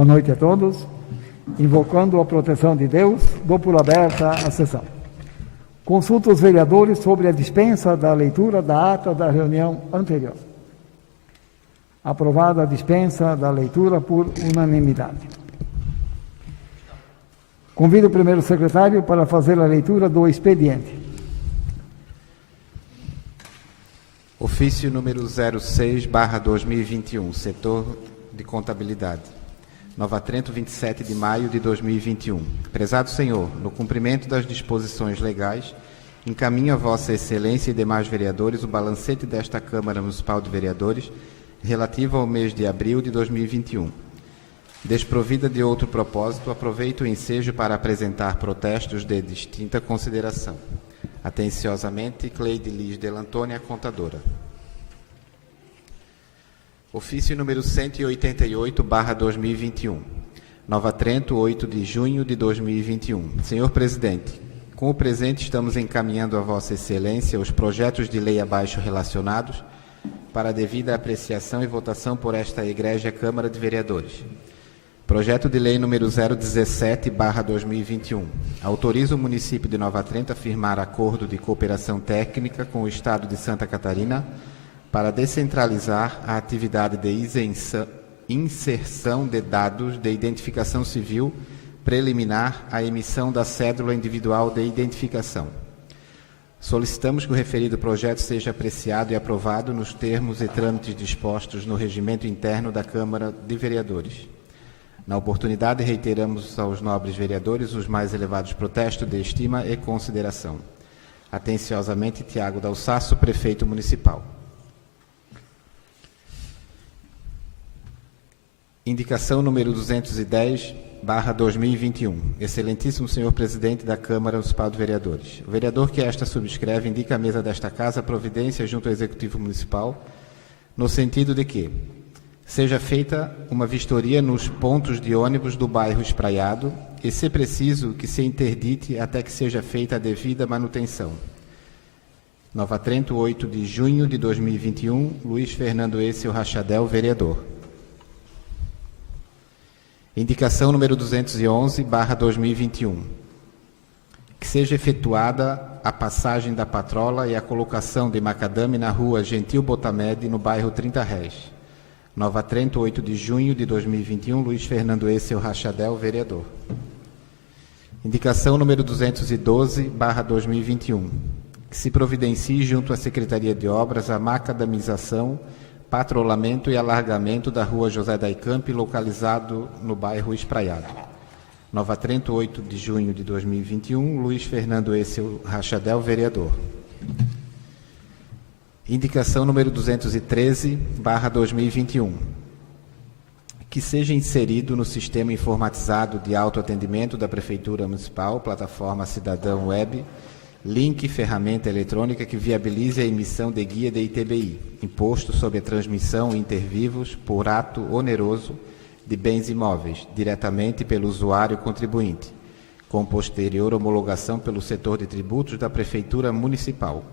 Boa noite a todos. Invocando a proteção de Deus, dou por aberta a sessão. Consulto os vereadores sobre a dispensa da leitura da ata da reunião anterior. Aprovada a dispensa da leitura por unanimidade. Convido o primeiro secretário para fazer a leitura do expediente. Ofício número 06/2021, setor de contabilidade. Nova Trento, 27 de maio de 2021. Prezado Senhor, no cumprimento das disposições legais, encaminho a Vossa Excelência e demais vereadores o balancete desta Câmara Municipal de Vereadores relativo ao mês de abril de 2021. Desprovida de outro propósito, aproveito o ensejo para apresentar protestos de distinta consideração. Atenciosamente, Cleide Liz Delantônia, contadora. Ofício número 188/2021. Nova Trento, 8 de junho de 2021. Senhor Presidente, com o presente estamos encaminhando a Vossa Excelência os projetos de lei abaixo relacionados para a devida apreciação e votação por esta Egrégia Câmara de Vereadores. Projeto de lei número 017/2021. Autoriza o município de Nova Trento a firmar acordo de cooperação técnica com o Estado de Santa Catarina para descentralizar a atividade de inserção de dados de identificação civil preliminar à emissão da cédula individual de identificação. Solicitamos que o referido projeto seja apreciado e aprovado nos termos e trâmites dispostos no regimento interno da Câmara de Vereadores. Na oportunidade, reiteramos aos nobres vereadores os mais elevados protestos de estima e consideração. Atenciosamente, Tiago Dalsasso, prefeito municipal. Indicação número 210/2021. Excelentíssimo senhor presidente da Câmara Municipal de Vereadores. O vereador que esta subscreve indica à mesa desta casa providência junto ao Executivo Municipal no sentido de que seja feita uma vistoria nos pontos de ônibus do bairro Espraiado e, se preciso, que se interdite até que seja feita a devida manutenção. Nova Trento, 8 de junho de 2021, Luiz Fernando Essel Rachadel, vereador. Indicação número 211/2021. Que seja efetuada a passagem da patrola e a colocação de macadame na rua Gentil Botamed, no bairro 30 Réis. Nova Trento, 8 de junho de 2021, Luiz Fernando Essel Rachadel, vereador. Indicação número 212/2021. Que se providencie junto à Secretaria de Obras a macadamização, patrulhamento e alargamento da rua José Daicamp, localizado no bairro Espraiado. Nova Trento, 8 de junho de 2021, Luiz Fernando Essel Rachadel, vereador. Indicação número 213/2021. Que seja inserido no sistema informatizado de autoatendimento da Prefeitura Municipal, plataforma Cidadão Web, link ferramenta eletrônica que viabilize a emissão de guia de ITBI, Imposto sobre a Transmissão Intervivos por ato oneroso de bens imóveis, diretamente pelo usuário contribuinte, com posterior homologação pelo setor de tributos da Prefeitura Municipal.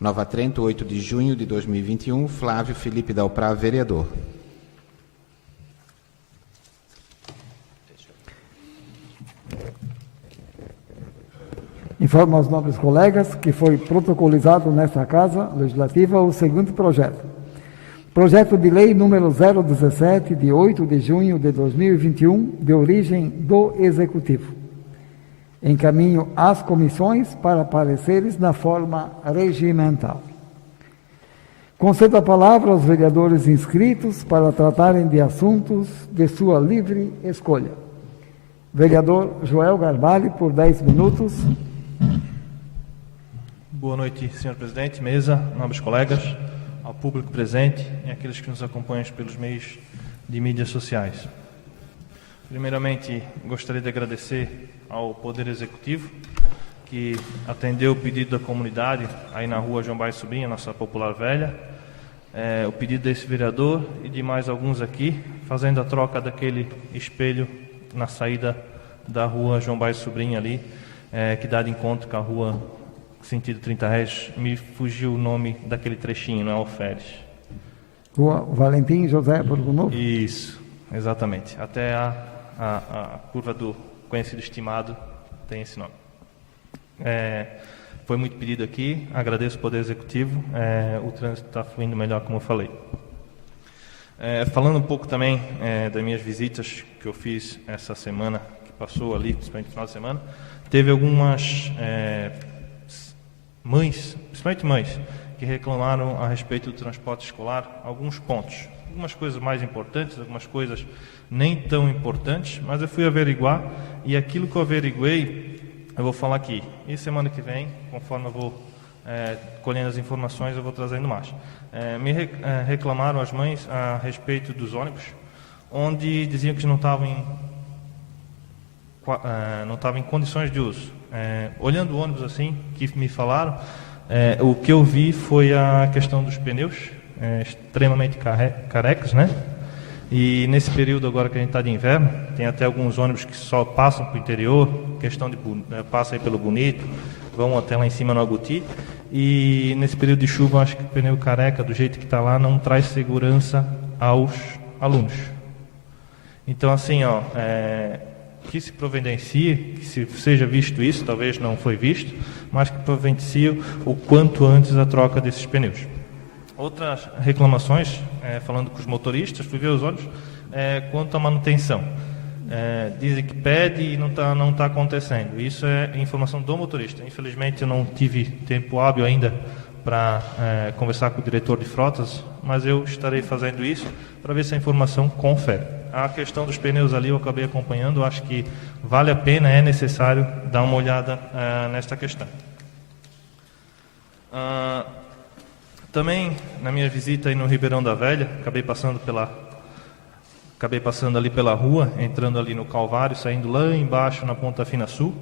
Nova Trento, 8 de junho de 2021, Flávio Felipe Dalprá, vereador. Informo aos nobres colegas que foi protocolizado nesta Casa Legislativa o seguinte projeto. Projeto de Lei número 017, de 8 de junho de 2021, de origem do Executivo. Encaminho às comissões para pareceres na forma regimental. Concedo a palavra aos vereadores inscritos para tratarem de assuntos de sua livre escolha. Vereador Joel Garbale, por 10 minutos. Boa noite, senhor presidente, mesa, nobres colegas, ao público presente e àqueles que nos acompanham pelos meios de mídias sociais. Primeiramente, gostaria de agradecer ao Poder Executivo, que atendeu o pedido da comunidade, aí na rua João Baez Sobrinha, nossa popular velha, o pedido desse vereador e de mais alguns aqui, fazendo a troca daquele espelho na saída da rua João Baez Sobrinha ali, que dá de encontro com a rua sentido 30 Réis. Me fugiu o nome daquele trechinho, não é Alferes? Rua Valentim José Borgonovo? Isso. exatamente. Até a curva do conhecido estimado tem esse nome. Foi muito pedido aqui, agradeço o Poder Executivo, o trânsito está fluindo melhor, como eu falei. Falando um pouco também das minhas visitas que eu fiz essa semana, que passou ali, principalmente no final de semana, teve algumas mães, principalmente mães, que reclamaram a respeito do transporte escolar, alguns pontos. Algumas coisas mais importantes, algumas coisas nem tão importantes, mas eu fui averiguar, e aquilo que eu averiguei, eu vou falar aqui. E semana que vem, conforme eu vou colhendo as informações, eu vou trazendo mais. Reclamaram as mães a respeito dos ônibus, onde diziam que não estavam em condições de uso. Olhando o ônibus assim, que me falaram, o que eu vi foi a questão dos pneus, extremamente carecas, né? E nesse período agora que a gente está de inverno, tem até alguns ônibus que só passam para o interior, questão de passa aí pelo Bonito, vão até lá em cima no Aguti, e nesse período de chuva, acho que o pneu careca, do jeito que está lá, não traz segurança aos alunos. Então, assim, que se providencie, que seja visto isso, talvez não foi visto, mas que providencie o quanto antes a troca desses pneus. Outras reclamações, falando com os motoristas, fui ver os ônibus, quanto à manutenção. Dizem que pede e não tá acontecendo. Isso é informação do motorista. Infelizmente, eu não tive tempo hábil ainda para conversar com o diretor de frotas, mas eu estarei fazendo isso para ver se a informação confere. A questão dos pneus ali eu acabei acompanhando, acho que vale a pena, é necessário dar uma olhada nesta questão. Também, na minha visita aí no Ribeirão da Velha, acabei passando ali pela rua, entrando ali no Calvário, saindo lá embaixo na Ponta Fina Sul.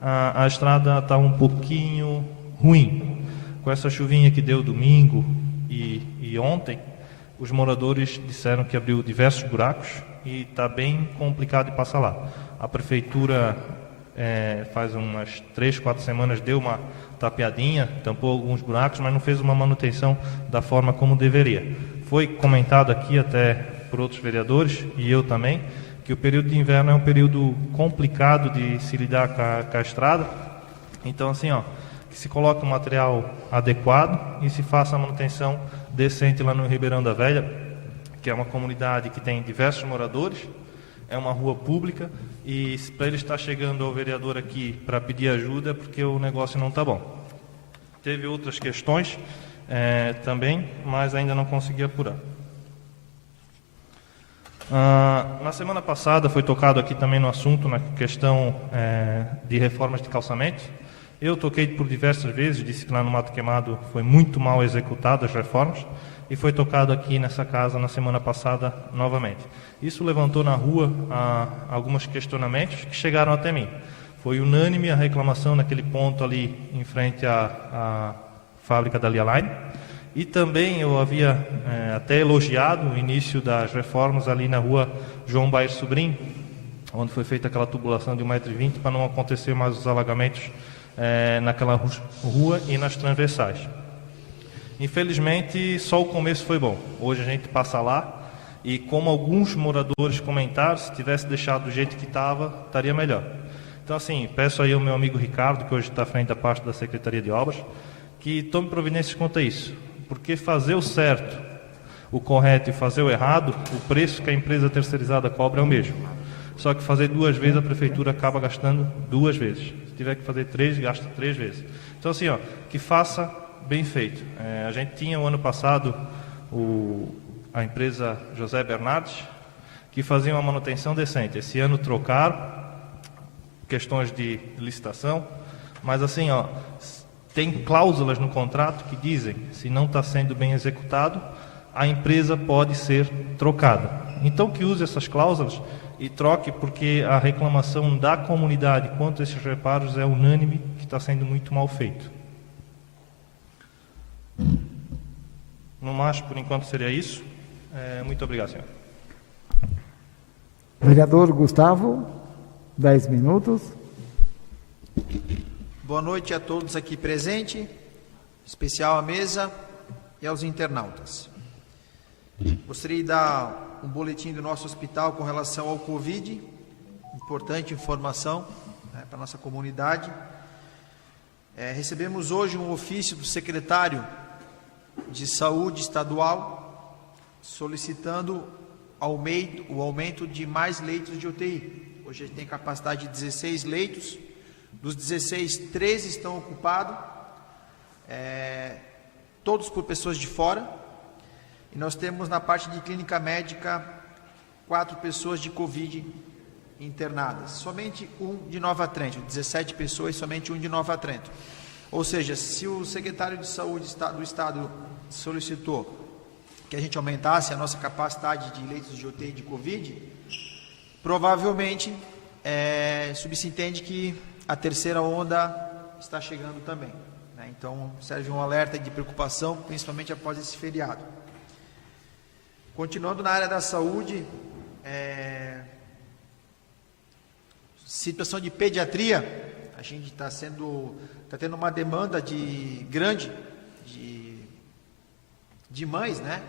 A estrada está um pouquinho ruim. Com essa chuvinha que deu domingo e ontem, os moradores disseram que abriu diversos buracos e está bem complicado de passar lá. A prefeitura, faz umas 3, 4 semanas, deu uma tapeadinha, tampou alguns buracos, mas não fez uma manutenção da forma como deveria. Foi comentado aqui até por outros vereadores, e eu também, que o período de inverno é um período complicado de se lidar com a estrada. Então, assim, que se coloque um material adequado e se faça a manutenção decente lá no Ribeirão da Velha, que é uma comunidade que tem diversos moradores, é uma rua pública, e para ele estar chegando ao vereador aqui para pedir ajuda, porque o negócio não está bom. Teve outras questões também, mas ainda não consegui apurar. Na semana passada foi tocado aqui também no assunto, na questão de reformas de calçamento. Eu toquei por diversas vezes, disse que lá no Mato Queimado foi muito mal executado as reformas, e foi tocado aqui nessa casa na semana passada novamente. Isso levantou na rua alguns questionamentos que chegaram até mim. Foi unânime a reclamação naquele ponto ali em frente à fábrica da Lialine. E também eu havia até elogiado o início das reformas ali na rua João Bair Sobrinho, onde foi feita aquela tubulação de 1,20 m para não acontecer mais os alagamentos naquela rua e nas transversais. Infelizmente, só o começo foi bom. Hoje a gente passa lá e, como alguns moradores comentaram, se tivesse deixado do jeito que estava, estaria melhor. Então, assim, peço aí ao meu amigo Ricardo, que hoje está à frente da parte da Secretaria de Obras, que tome providências quanto a isso. Porque fazer o certo, o correto e fazer o errado, o preço que a empresa terceirizada cobra é o mesmo. Só que fazer 2 vezes, a prefeitura acaba gastando 2 vezes. Se tiver que fazer 3, gasta 3 vezes. Então, assim, que faça bem feito. A gente tinha o ano passado a empresa José Bernardes, que fazia uma manutenção decente. Esse ano trocaram, questões de licitação, mas assim, tem cláusulas no contrato que dizem, se não está sendo bem executado, a empresa pode ser trocada. Então, que use essas cláusulas e troque, porque a reclamação da comunidade quanto a esses reparos é unânime, que está sendo muito mal feito. No mais, por enquanto, seria isso. Muito obrigado, senhor. Vereador Gustavo, 10 minutos. Boa noite a todos aqui presentes, em especial à mesa e aos internautas. Gostaria de dar um boletim do nosso hospital com relação ao Covid, importante informação, né, para a nossa comunidade. Recebemos hoje um ofício do secretário de Saúde estadual solicitando o aumento de mais leitos de UTI. Hoje a gente tem capacidade de 16 leitos, dos 16, 13 estão ocupados, todos por pessoas de fora, e nós temos na parte de clínica médica 4 pessoas de Covid internadas, somente um de Nova Trento, 17 pessoas, somente um de Nova Trento. Ou seja, se o secretário de Saúde do Estado solicitou que a gente aumentasse a nossa capacidade de leitos de UTI de Covid, provavelmente subsentende que a terceira onda está chegando também, né? Então serve um alerta de preocupação, principalmente após esse feriado. Continuando na área da saúde, situação de pediatria, a gente está tendo uma demanda grande de mães, né?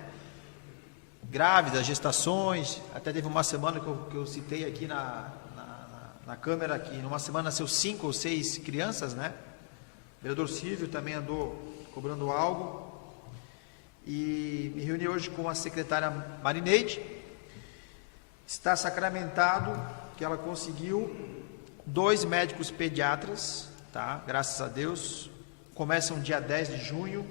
Grávidas, gestações. Até teve uma semana que eu citei aqui na câmera, que numa semana nasceu 5 ou 6 crianças, né? O vereador Silvio também andou cobrando algo. E me reuni hoje com a secretária Marineide. Está sacramentado que ela conseguiu 2 médicos pediatras, tá? Graças a Deus. Começam dia 10 de junho.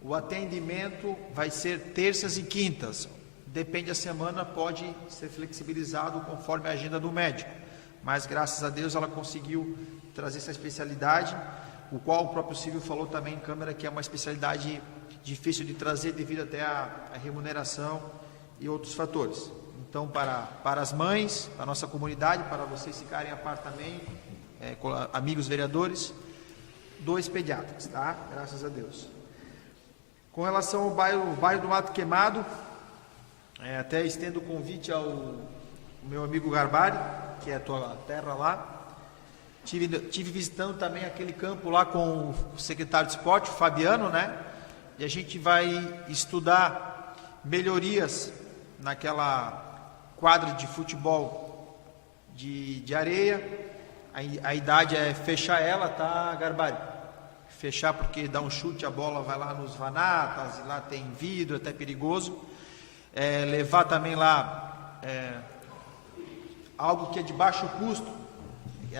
O atendimento vai ser terças e quintas. Depende da semana, pode ser flexibilizado conforme a agenda do médico. Mas graças a Deus ela conseguiu trazer essa especialidade, o qual o próprio Silvio falou também em câmera que é uma especialidade difícil de trazer devido até a remuneração e outros fatores. Então, para as mães, para a nossa comunidade, para vocês ficarem a par também, amigos vereadores, 2 pediatras, tá? Graças a Deus. Com relação ao bairro do Mato Queimado, até estendo o convite ao meu amigo Garbari, que é a tua terra lá. Tive visitando também aquele campo lá com o secretário de esporte, o Fabiano, né? E a gente vai estudar melhorias naquela quadra de futebol de areia. A idade é fechar ela, tá, Garbari? Fechar porque dá um chute, a bola vai lá nos vanatas, e lá tem vidro, até perigoso. Levar também lá algo que é de baixo custo,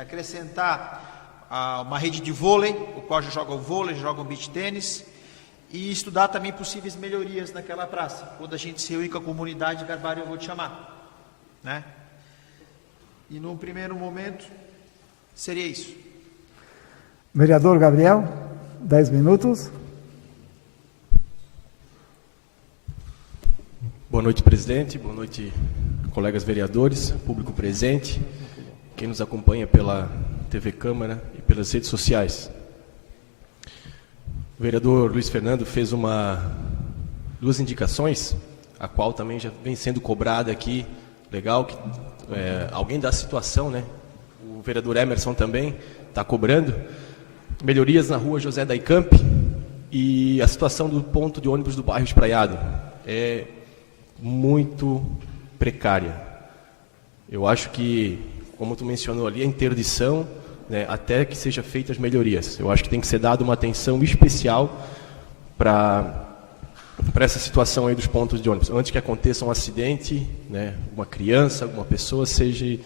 acrescentar uma rede de vôlei, o qual já joga o vôlei, joga o beach tênis, e estudar também possíveis melhorias naquela praça. Quando a gente se reúne com a comunidade, Garbari, eu vou te chamar, né? E num primeiro momento seria isso. Vereador Gabriel, 10 minutos. Boa noite, presidente. Boa noite, colegas vereadores, público presente, quem nos acompanha pela TV Câmara e pelas redes sociais. O vereador Luiz Fernando fez 2 indicações, a qual também já vem sendo cobrada aqui. Legal que alguém da situação, né? O vereador Emerson também está cobrando. Melhorias na rua José Daicamp e a situação do ponto de ônibus do bairro Espraiado é muito precária. Eu acho que, como tu mencionou ali, a interdição, né, até que seja feitas melhorias. Eu acho que tem que ser dada uma atenção especial para essa situação aí dos pontos de ônibus. Antes que aconteça um acidente, né, uma criança, alguma pessoa se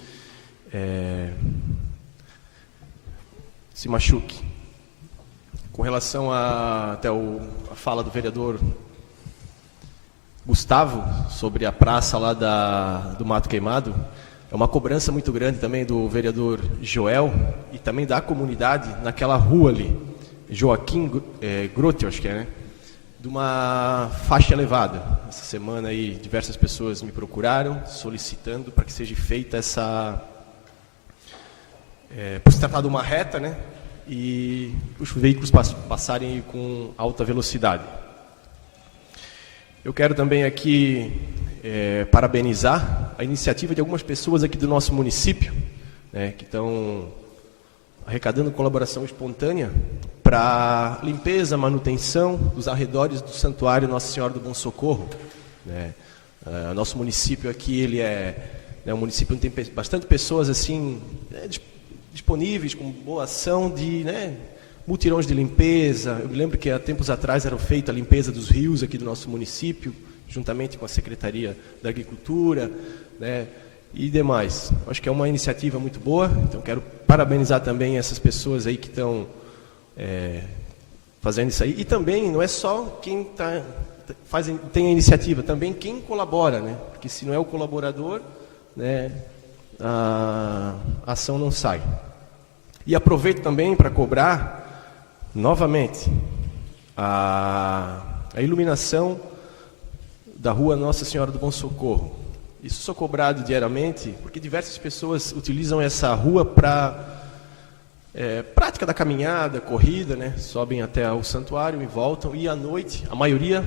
machuque. Com relação a fala do vereador Gustavo sobre a praça lá do Mato Queimado, é uma cobrança muito grande também do vereador Joel e também da comunidade naquela rua ali, Joaquim Grotti, acho que né? De uma faixa elevada. Essa semana aí diversas pessoas me procuraram solicitando para que seja feita por se tratar de uma reta, né? E os veículos passarem com alta velocidade. Eu quero também aqui parabenizar a iniciativa de algumas pessoas aqui do nosso município, né, que estão arrecadando colaboração espontânea para limpeza, manutenção dos arredores do Santuário Nossa Senhora do Bom Socorro, né. Nosso município aqui, ele é um município onde tem bastante pessoas assim, disponíveis, com boa ação de mutirões de limpeza. Eu me lembro que há tempos atrás era feita a limpeza dos rios aqui do nosso município, juntamente com a Secretaria da Agricultura, e demais. Acho que é uma iniciativa muito boa, então quero parabenizar também essas pessoas aí que estão fazendo isso aí. E também não é só quem tem a iniciativa, também quem colabora, porque se não é o colaborador, a ação não sai. E aproveito também para cobrar novamente a iluminação da rua Nossa Senhora do Bom Socorro. Isso sou cobrado diariamente, porque diversas pessoas utilizam essa rua para prática da caminhada, corrida, sobem até o santuário e voltam, e à noite, a maioria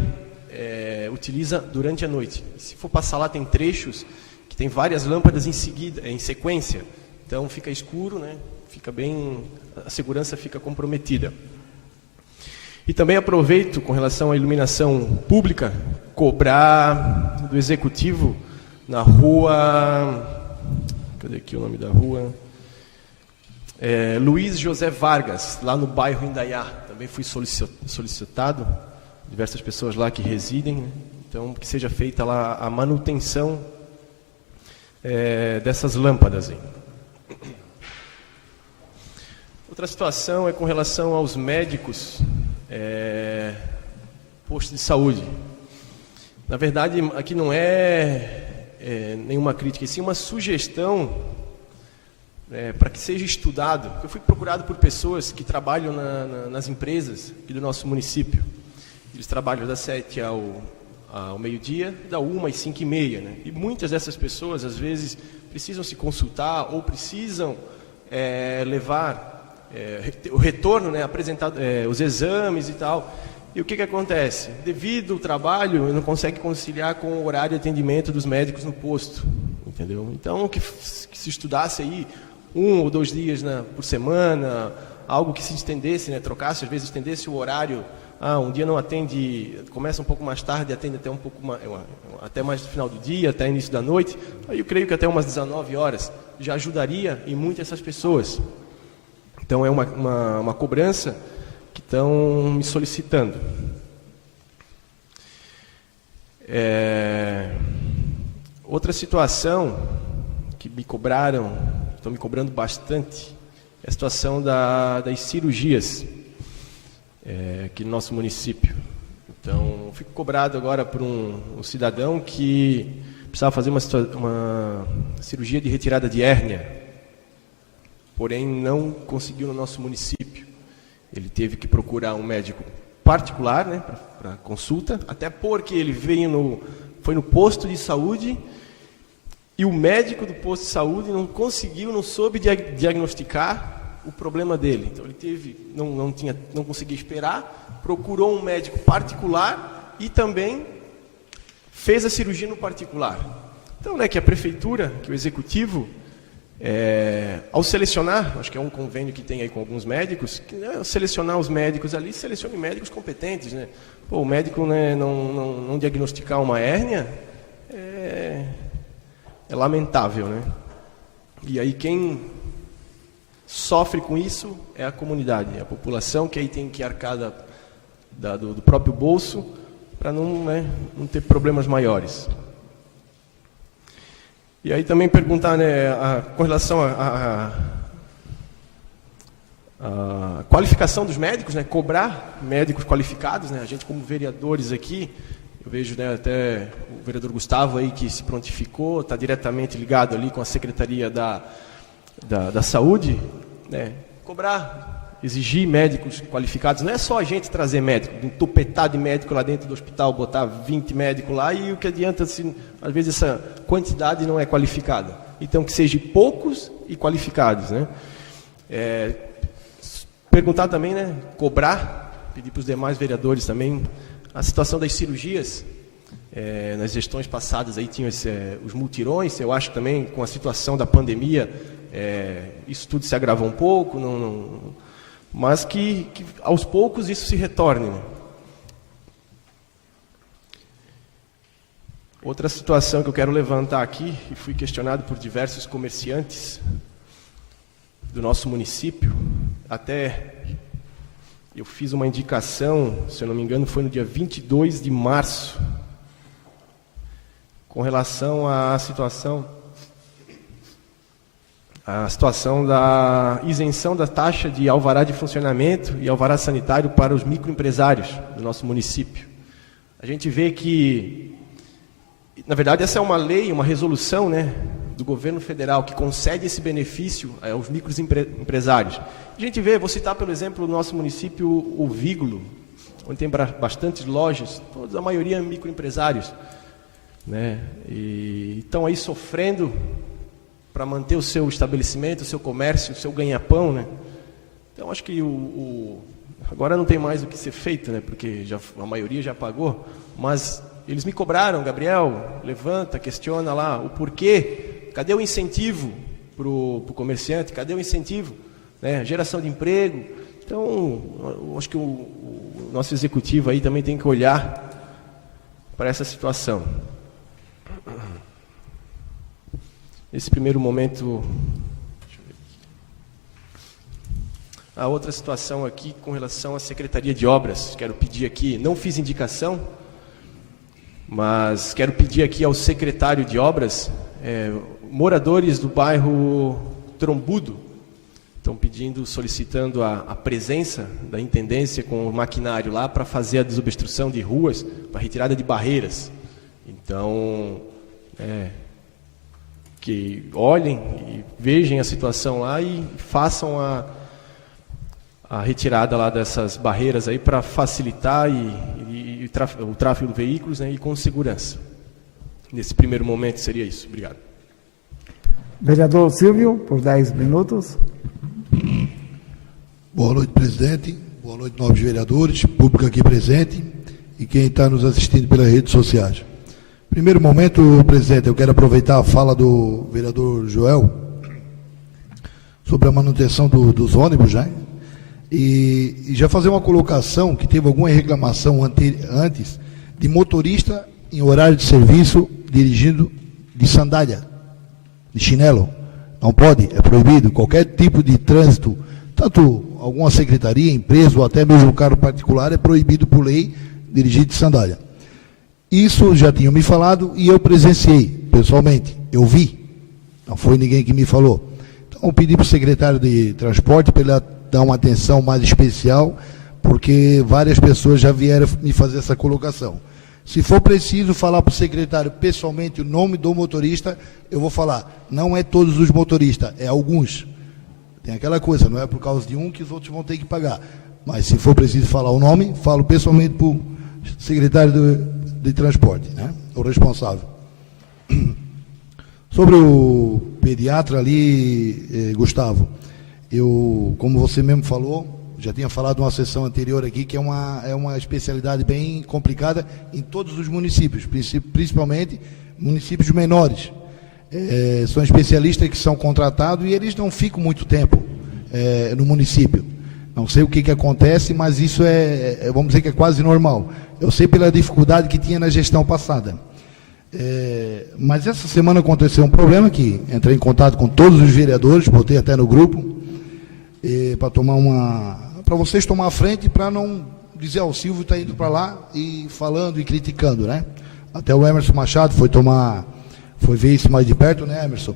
utiliza durante a noite. E se for passar lá, tem trechos que tem várias lâmpadas em sequência, então fica escuro, fica bem, a segurança fica comprometida. E também aproveito, com relação à iluminação pública, cobrar do Executivo na rua... Cadê aqui o nome da rua? Luiz José Vargas, lá no bairro Indaiá. Também fui solicitado, diversas pessoas lá que residem, então que seja feita lá a manutenção dessas lâmpadas aí. Outra situação é com relação aos médicos, postos de saúde. Na verdade, aqui não é nenhuma crítica, e sim uma sugestão para que seja estudado. Eu fui procurado por pessoas que trabalham nas empresas aqui do nosso município. Eles trabalham das 7 ao meio-dia, da 1 às 5h30. E muitas dessas pessoas, às vezes, precisam se consultar ou precisam levar o retorno, apresentar os exames e tal. E o que acontece? Devido ao trabalho, não consegue conciliar com o horário de atendimento dos médicos no posto. Entendeu? Então, que se estudasse aí 1 ou 2 dias por semana, algo que se estendesse, trocasse, às vezes estendesse o horário. Um dia não atende, começa um pouco mais tarde, atende até até mais no final do dia, até início da noite. Aí eu creio que até umas 19 horas já ajudaria em muito essas pessoas. Então é uma cobrança que estão me solicitando. Outra situação que me cobraram, estão me cobrando bastante, é a situação das cirurgias aqui no nosso município. Então, fico cobrado agora por um cidadão que precisava fazer uma cirurgia de retirada de hérnia, porém não conseguiu no nosso município. Ele teve que procurar um médico particular, para consulta, até porque ele foi no posto de saúde e o médico do posto de saúde não soube diagnosticar o problema dele. Então ele não conseguia esperar, procurou um médico particular e também fez a cirurgia no particular. Então, que a prefeitura, que o executivo, ao selecionar, acho que é um convênio que tem aí com alguns médicos, selecionar os médicos ali, selecione médicos competentes, o médico não diagnosticar uma hérnia é lamentável, E aí quem sofre com isso é a comunidade, a população, que aí tem que arcar do próprio bolso para não ter problemas maiores. E aí também perguntar, com relação à qualificação dos médicos, cobrar médicos qualificados, a gente como vereadores aqui, eu vejo até o vereador Gustavo aí que se prontificou, está diretamente ligado ali com a Secretaria da Saúde, cobrar, exigir médicos qualificados. Não é só a gente trazer médico, entupetar de médico lá dentro do hospital, botar 20 médicos lá, e o que adianta se às vezes essa quantidade não é qualificada. Então que sejam poucos e qualificados. Perguntar também, cobrar, pedir para os demais vereadores também, a situação das cirurgias. Nas gestões passadas aí tinham os multirões. Eu acho que também com a situação da pandemia isso tudo se agravou um pouco, mas que aos poucos isso se retorne. Outra situação que eu quero levantar aqui, e fui questionado por diversos comerciantes do nosso município, até eu fiz uma indicação, se eu não me engano, foi no dia 22 de março, com relação à situação da isenção da taxa de alvará de funcionamento e alvará sanitário para os microempresários do nosso município. A gente vê que, na verdade, essa é uma lei, uma resolução, né, do governo federal que concede esse benefício aos microempresários. A gente vê, vou citar, pelo exemplo, o nosso município, o Vígulo, onde tem bastantes lojas, a maioria microempresários, né, e estão aí sofrendo para manter o seu estabelecimento, o seu comércio, o seu ganha-pão, né? Então, acho que agora não tem mais o que ser feito, né? Porque a maioria já pagou, mas eles me cobraram, Gabriel, levanta, questiona lá o porquê, cadê o incentivo para o comerciante, cadê o incentivo, né? Geração de emprego. Então, eu acho que o nosso executivo aí também tem que olhar para essa situação. Nesse primeiro momento, deixa eu ver aqui. A outra situação aqui com relação à Secretaria de Obras, quero pedir aqui, não fiz indicação, mas quero pedir aqui ao secretário de Obras, moradores do bairro Trombudo, estão pedindo, solicitando a presença da intendência com o maquinário lá para fazer a desobstrução de ruas, para retirada de barreiras. Então, que olhem e vejam a situação lá e façam a retirada lá dessas barreiras aí para facilitar o tráfego de veículos, né, e com segurança. Nesse primeiro momento seria isso. Obrigado. Vereador Silvio, por 10 minutos. Boa noite, presidente. Boa noite, nobres vereadores, público aqui presente e quem está nos assistindo pelas redes sociais. Primeiro momento, presidente, eu quero aproveitar a fala do vereador Joel sobre a manutenção dos ônibus, né? E já fazer uma colocação que teve alguma reclamação antes de motorista em horário de serviço dirigindo de sandália, de chinelo. Não pode, é proibido. Qualquer tipo de trânsito, tanto alguma secretaria, empresa ou até mesmo carro particular, é proibido por lei dirigir de sandália. Isso já tinham me falado e eu presenciei pessoalmente, eu vi, não foi ninguém que me falou. Então eu pedi para o secretário de transporte para ele dar uma atenção mais especial, porque várias pessoas já vieram me fazer essa colocação. Se for preciso falar para o secretário pessoalmente o nome do motorista, eu vou falar, não é todos os motoristas, é alguns. Tem aquela coisa, não é por causa de um que os outros vão ter que pagar. Mas se for preciso falar o nome, falo pessoalmente para o secretário de transporte, né? O responsável. Sobre o pediatra ali, Gustavo, eu, como você mesmo falou, já tinha falado numa sessão anterior aqui, que é uma especialidade bem complicada em todos os municípios, principalmente municípios menores. São especialistas que são contratados e eles não ficam muito tempo no município. Não sei o que acontece, mas isso vamos dizer que é quase normal. Eu sei pela dificuldade que tinha na gestão passada. Mas essa semana aconteceu um problema que entrei em contato com todos os vereadores, botei até no grupo, para vocês tomar a frente, para não dizer, o Silvio está indo para lá e falando e criticando, né? Até o Emerson Machado foi ver isso mais de perto, né, Emerson?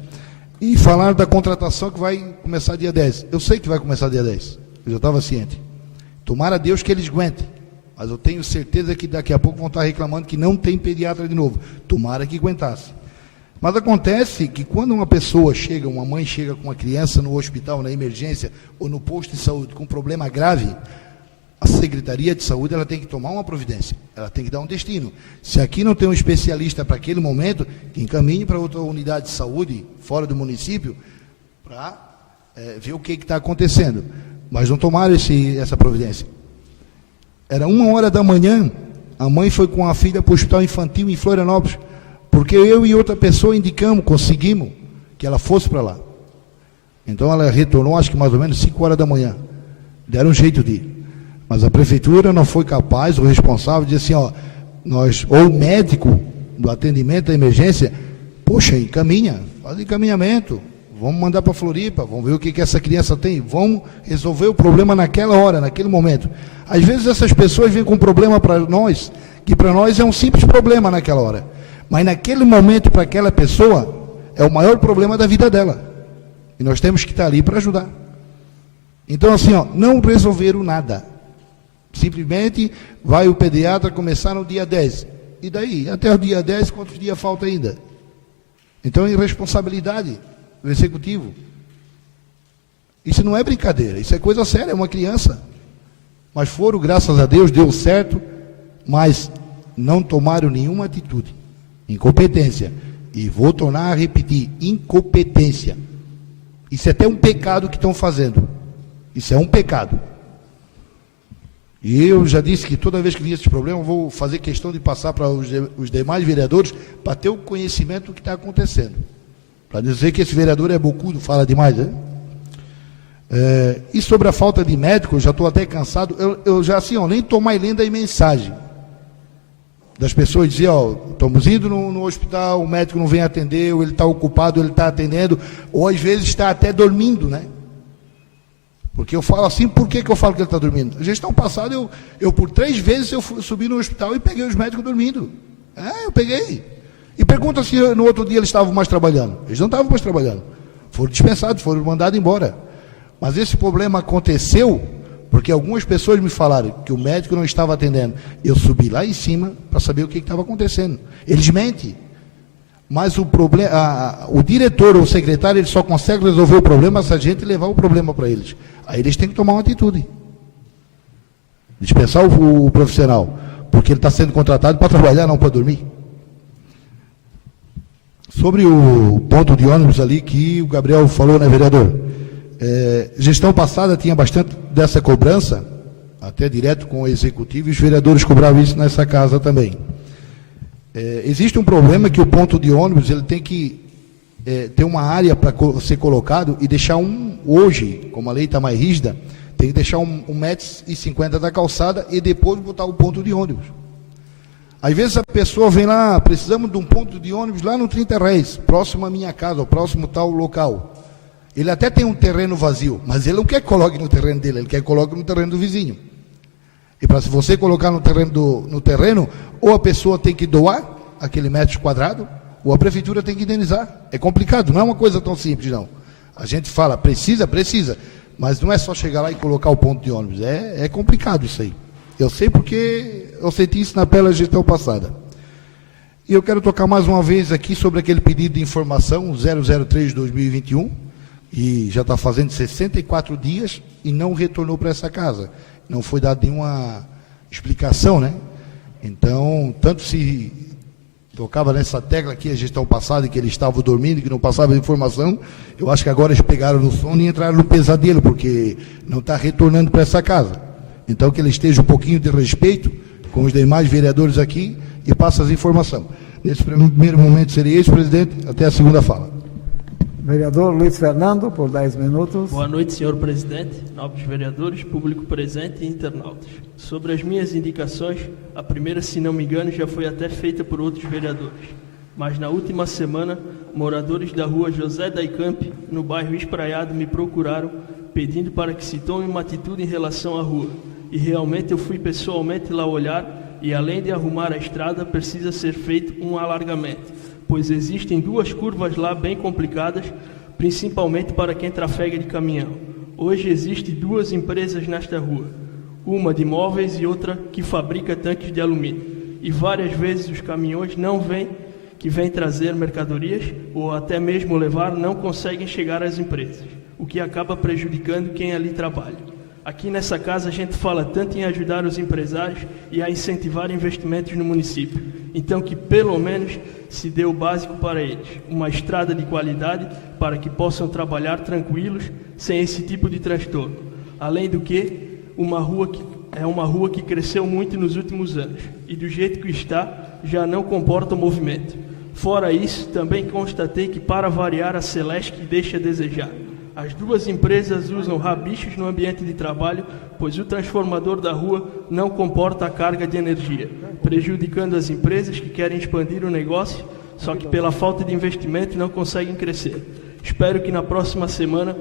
E falaram da contratação que vai começar dia 10. Eu sei que vai começar dia 10, eu já estava ciente. Tomara a Deus que eles aguentem. Mas eu tenho certeza que daqui a pouco vão estar reclamando que não tem pediatra de novo. Tomara que aguentasse. Mas acontece que quando uma mãe chega com uma criança no hospital, na emergência, ou no posto de saúde com um problema grave, a Secretaria de Saúde ela tem que tomar uma providência. Ela tem que dar um destino. Se aqui não tem um especialista para aquele momento, que encaminhe para outra unidade de saúde, fora do município, para ver o que está acontecendo. Mas não tomaram essa providência. Era 1h da manhã, a mãe foi com a filha para o hospital infantil em Florianópolis, porque eu e outra pessoa conseguimos que ela fosse para lá. Então ela retornou, acho que mais ou menos 5h da manhã. Deram um jeito de ir. Mas a prefeitura não foi capaz, o responsável disse assim, ou o médico, do atendimento à emergência, poxa, encaminha, faz encaminhamento, vamos mandar para Floripa, vamos ver o que essa criança tem, vamos resolver o problema naquela hora, naquele momento. Às vezes essas pessoas vêm com um problema para nós, que para nós é um simples problema naquela hora, mas naquele momento para aquela pessoa é o maior problema da vida dela, e nós temos que estar ali para ajudar. Então assim, não resolveram nada, simplesmente vai o pediatra começar no dia 10, e daí, até o dia 10, quantos dias falta ainda? Então é irresponsabilidade do executivo. Isso não é brincadeira, isso é coisa séria, é uma criança. Mas foram, graças a Deus, deu certo, mas não tomaram nenhuma atitude. Incompetência. E vou tornar a repetir, incompetência. Isso é até um pecado que estão fazendo. Isso é um pecado. E eu já disse que toda vez que vir esse problema, eu vou fazer questão de passar para os demais vereadores, para ter o conhecimento do que está acontecendo. Para dizer que esse vereador é bocudo, fala demais, né? E sobre a falta de médico, eu já estou até cansado, eu já assim, nem estou mais lendo a mensagem das pessoas dizer, estamos indo no hospital, o médico não vem atender, ou ele está ocupado, ele está atendendo, ou às vezes está até dormindo, né? Porque eu falo assim, por que eu falo que ele está dormindo? Na gestão passada, eu por 3 vezes eu subi no hospital e peguei os médicos dormindo. Eu peguei. E pergunta se no outro dia eles estavam mais trabalhando. Eles não estavam mais trabalhando. Foram dispensados, foram mandados embora. Mas esse problema aconteceu porque algumas pessoas me falaram que o médico não estava atendendo. Eu subi lá em cima para saber o que estava acontecendo. Eles mentem. Mas o problema, o diretor ou o secretário, ele só consegue resolver o problema se a gente levar o problema para eles. Aí eles têm que tomar uma atitude. Dispensar o profissional, porque ele está sendo contratado para trabalhar, não para dormir. Sobre o ponto de ônibus ali que o Gabriel falou, né, vereador? Gestão passada tinha bastante dessa cobrança, até direto com o executivo, e os vereadores cobravam isso nessa casa também. Existe um problema que o ponto de ônibus ele tem que ter uma área para ser colocado e deixar hoje, como a lei está mais rígida, tem que deixar 1,50 m da calçada e depois botar o ponto de ônibus. Às vezes a pessoa vem lá, precisamos de um ponto de ônibus lá no 30 Reis, próximo à minha casa, ou próximo tal local. Ele até tem um terreno vazio, mas ele não quer que coloque no terreno dele, ele quer que coloque no terreno do vizinho. E para se você colocar no terreno, ou a pessoa tem que doar aquele metro quadrado, ou a prefeitura tem que indenizar. É complicado, não é uma coisa tão simples, não. A gente fala, precisa, mas não é só chegar lá e colocar o ponto de ônibus. É complicado isso aí. Eu sei porque eu senti isso na pele da gestão passada. E eu quero tocar mais uma vez aqui sobre aquele pedido de informação 003/2021, e já está fazendo 64 dias e não retornou para essa casa. Não foi dada nenhuma explicação, né? Então, tanto se tocava nessa tecla aqui a gestão passada, que ele estava dormindo, que não passava informação, eu acho que agora eles pegaram no sono e entraram no pesadelo, porque não está retornando para essa casa. Então, que ele esteja um pouquinho de respeito com os demais vereadores aqui e passe as informações. Nesse primeiro momento seria isso, presidente, até a segunda fala. Vereador Luiz Fernando, por 10 minutos. Boa noite, senhor presidente, nobres vereadores, público presente e internautas. Sobre as minhas indicações, a primeira, se não me engano, já foi até feita por outros vereadores. Mas na última semana, moradores da rua José Daicamp, no bairro Espraiado, me procuraram pedindo para que se tome uma atitude em relação à rua. E realmente eu fui pessoalmente lá olhar e, além de arrumar a estrada, precisa ser feito um alargamento, pois existem 2 curvas lá bem complicadas, principalmente para quem trafega de caminhão. Hoje existem 2 empresas nesta rua, uma de móveis e outra que fabrica tanques de alumínio. E várias vezes os caminhões que vêm trazer mercadorias ou até mesmo levar, não conseguem chegar às empresas, o que acaba prejudicando quem ali trabalha. Aqui nessa casa a gente fala tanto em ajudar os empresários e a incentivar investimentos no município. Então que pelo menos se dê o básico para eles, uma estrada de qualidade para que possam trabalhar tranquilos, sem esse tipo de transtorno. Além do que, uma rua que cresceu muito nos últimos anos e do jeito que está, já não comporta o movimento. Fora isso, também constatei que, para variar, a Celesc deixa a desejar. As duas empresas usam rabichos no ambiente de trabalho, pois o transformador da rua não comporta a carga de energia, prejudicando as empresas que querem expandir o negócio, só que pela falta de investimento não conseguem crescer. Espero que na próxima semana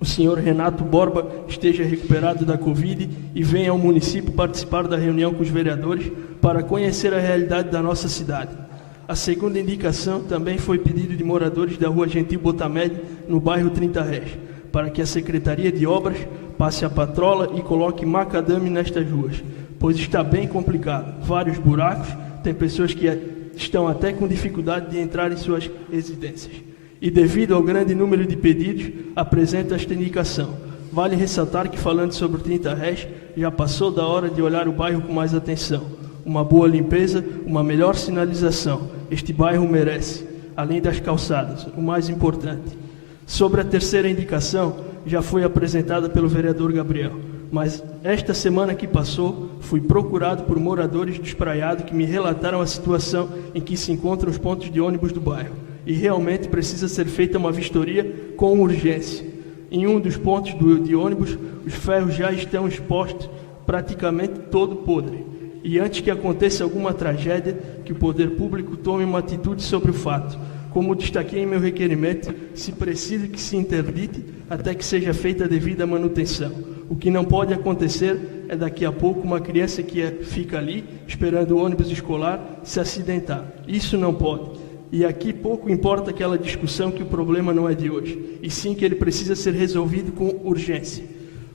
o senhor Renato Borba esteja recuperado da Covid e venha ao município participar da reunião com os vereadores para conhecer a realidade da nossa cidade. A segunda indicação também foi pedido de moradores da rua Gentil Botamed, no bairro 30 Rés, para que a Secretaria de Obras passe a patrola e coloque macadame nestas ruas, pois está bem complicado. Vários buracos, tem pessoas que estão até com dificuldade de entrar em suas residências. E devido ao grande número de pedidos, apresento esta indicação. Vale ressaltar que, falando sobre o 30 Rés, já passou da hora de olhar o bairro com mais atenção. Uma boa limpeza, uma melhor sinalização. Este bairro merece, além das calçadas, o mais importante. Sobre a terceira indicação, já foi apresentada pelo vereador Gabriel, mas esta semana que passou, fui procurado por moradores do Espraiado que me relataram a situação em que se encontram os pontos de ônibus do bairro, e realmente precisa ser feita uma vistoria com urgência. Em um dos pontos de ônibus, os ferros já estão expostos, praticamente todo podre. E antes que aconteça alguma tragédia, que o poder público tome uma atitude sobre o fato. Como destaquei em meu requerimento, se precisa que se interdite até que seja feita a devida manutenção. O que não pode acontecer é daqui a pouco uma criança que fica ali, esperando o ônibus escolar, se acidentar. Isso não pode. E aqui pouco importa aquela discussão que o problema não é de hoje, e sim que ele precisa ser resolvido com urgência.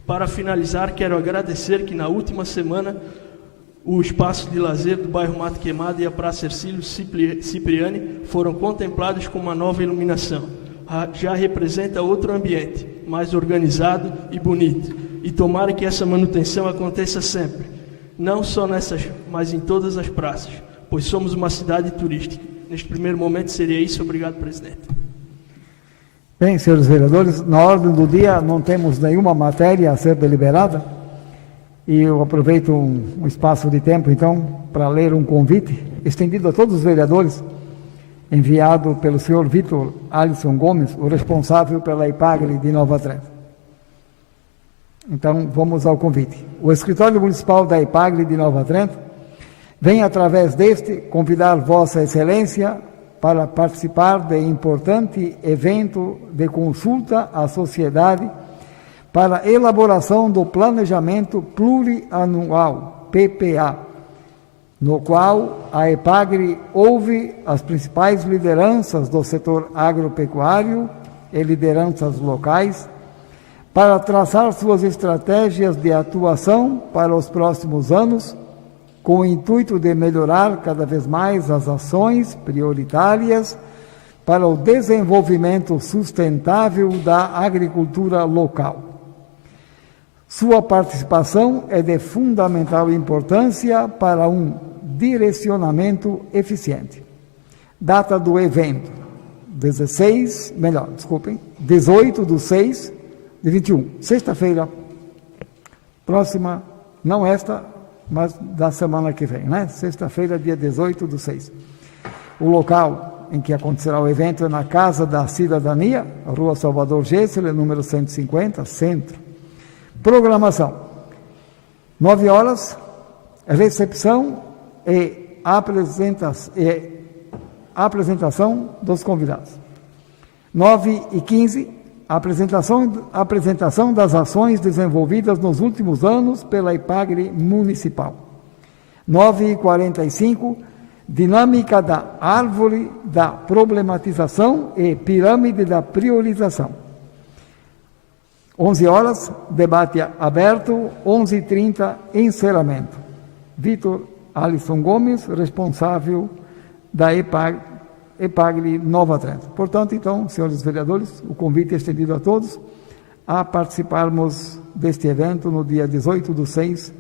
Para finalizar, quero agradecer que na última semana o espaço de lazer do bairro Mato Queimado e a Praça Hercílio Cipriani foram contemplados com uma nova iluminação. Já representa outro ambiente, mais organizado e bonito. E tomara que essa manutenção aconteça sempre, não só nessas, mas em todas as praças, pois somos uma cidade turística. Neste primeiro momento seria isso. Obrigado, presidente. Bem, senhores vereadores, na ordem do dia não temos nenhuma matéria a ser deliberada. E eu aproveito um espaço de tempo, então, para ler um convite estendido a todos os vereadores, enviado pelo senhor Vitor Alisson Gomes, o responsável pela IPAGRE de Nova Trento. Então, vamos ao convite. O Escritório Municipal da IPAGRE de Nova Trento vem, através deste, convidar Vossa Excelência para participar de importante evento de consulta à sociedade para elaboração do Planejamento Plurianual, PPA, no qual a IPAGRE ouve as principais lideranças do setor agropecuário e lideranças locais para traçar suas estratégias de atuação para os próximos anos, com o intuito de melhorar cada vez mais as ações prioritárias para o desenvolvimento sustentável da agricultura local. Sua participação é de fundamental importância para um direcionamento eficiente. Data do evento: 18/6/21, sexta-feira próxima, não esta, mas da semana que vem, né? Sexta-feira, dia 18/6. O local em que acontecerá o evento é na Casa da Cidadania, Rua Salvador Gessler, número 150, Centro. Programação: 9 horas, recepção e apresentação dos convidados. 9h15, apresentação das ações desenvolvidas nos últimos anos pela IPAGRE Municipal. 9h45, dinâmica da árvore da problematização e pirâmide da priorização. 11 horas, debate aberto. 11h30, encerramento. Vitor Alisson Gomes, responsável da IPAGRE Nova Trento. Portanto, então, senhores vereadores, o convite é estendido a todos a participarmos deste evento no dia 18/6,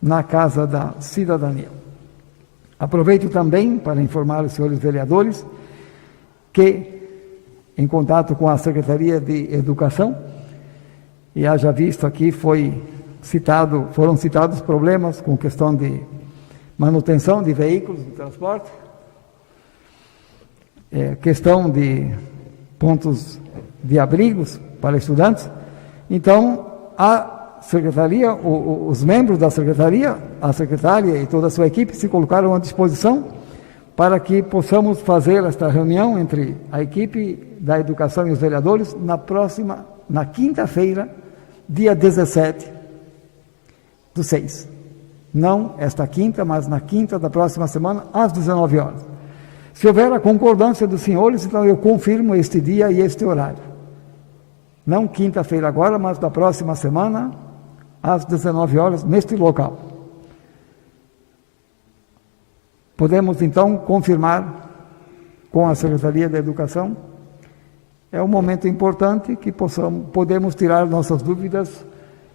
na Casa da Cidadania. Aproveito também para informar os senhores vereadores que, em contato com a Secretaria de Educação, e haja visto aqui, foram citados problemas com questão de manutenção de veículos de transporte, questão de pontos de abrigos, para estudantes. Então, a secretaria, os membros da secretaria, a secretária e toda a sua equipe se colocaram à disposição para que possamos fazer esta reunião entre a equipe da educação e os vereadores na quinta-feira, dia 17/6. Não esta quinta, mas na quinta da próxima semana, às 19 horas. Se houver a concordância dos senhores, então eu confirmo este dia e este horário. Não quinta-feira agora, mas da próxima semana, às 19 horas, neste local. Podemos, então, confirmar com a Secretaria da Educação. É um momento importante que podemos tirar nossas dúvidas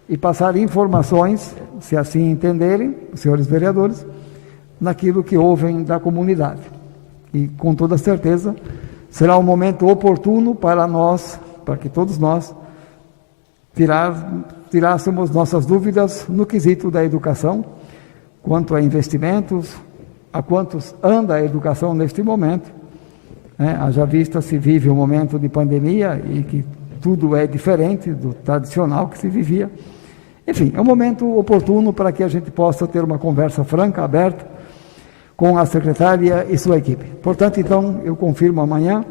e passar informações, se assim entenderem, os senhores vereadores, naquilo que ouvem da comunidade. E, com toda certeza, será um momento oportuno para nós, para que todos nós tirássemos nossas dúvidas no quesito da educação, quanto a investimentos, a quantos anda a educação neste momento. Haja vista se vive um momento de pandemia e que tudo é diferente do tradicional que se vivia. Enfim, é um momento oportuno para que a gente possa ter uma conversa franca, aberta, com a secretária e sua equipe. Portanto, então, eu confirmo amanhã,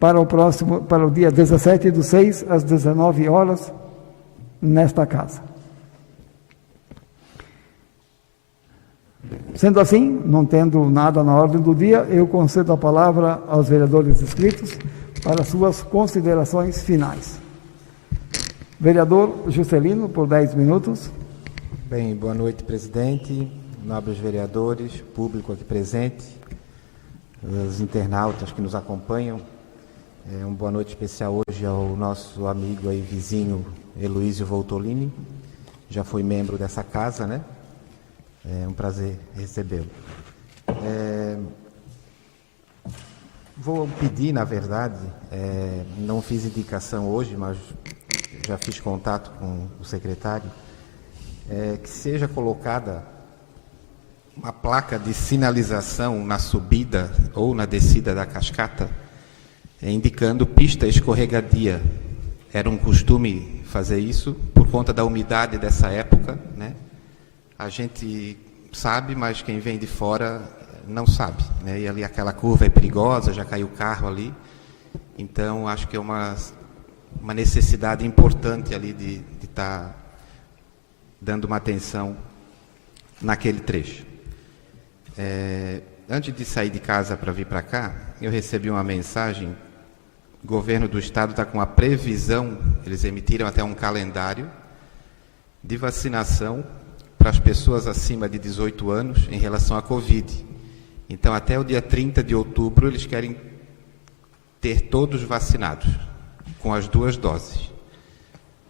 para o dia 17/6, às 19 horas, nesta casa. Sendo assim, não tendo nada na ordem do dia, eu concedo a palavra aos vereadores inscritos para suas considerações finais. Vereador Juscelino, por 10 minutos. Bem, boa noite, presidente, nobres vereadores, público aqui presente, os internautas que nos acompanham. Uma boa noite especial hoje ao nosso amigo e vizinho Heloísio Voltolini, já foi membro dessa casa, né? É um prazer recebê-lo. Vou pedir, na verdade, não fiz indicação hoje, mas já fiz contato com o secretário, que seja colocada uma placa de sinalização na subida ou na descida da cascata, indicando pista escorregadia. Era um costume fazer isso por conta da umidade dessa época, né? A gente sabe, mas quem vem de fora não sabe, né? E ali aquela curva é perigosa, já caiu o carro ali. Então, acho que é uma necessidade importante ali de estar dando uma atenção naquele trecho. Antes de sair de casa para vir para cá, eu recebi uma mensagem. O governo do estado está com a previsão, eles emitiram até um calendário de vacinação para as pessoas acima de 18 anos em relação à Covid. Então, até o dia 30 de outubro, eles querem ter todos vacinados, com as 2 doses.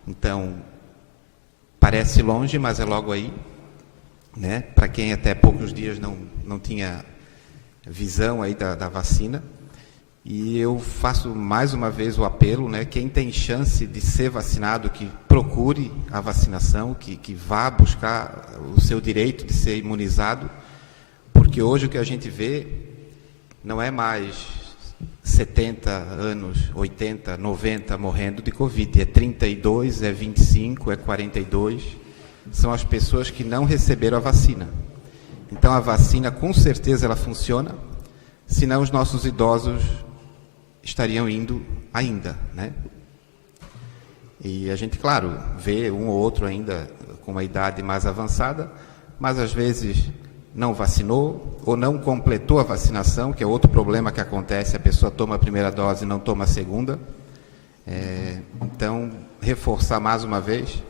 Então, parece longe, mas é logo aí, né? Para quem até poucos dias não tinha visão aí da vacina. E eu faço mais uma vez o apelo, né? Quem tem chance de ser vacinado, que procure a vacinação, que vá buscar o seu direito de ser imunizado, porque hoje o que a gente vê não é mais 70 anos, 80, 90 morrendo de Covid, é 32, é 25, é 42, são as pessoas que não receberam a vacina. Então a vacina com certeza ela funciona, senão os nossos idosos estariam indo ainda, né? E a gente, claro, vê um ou outro ainda com uma idade mais avançada, mas às vezes não vacinou ou não completou a vacinação, que é outro problema que acontece, a pessoa toma a primeira dose e não toma a segunda. Então, reforçar mais uma vez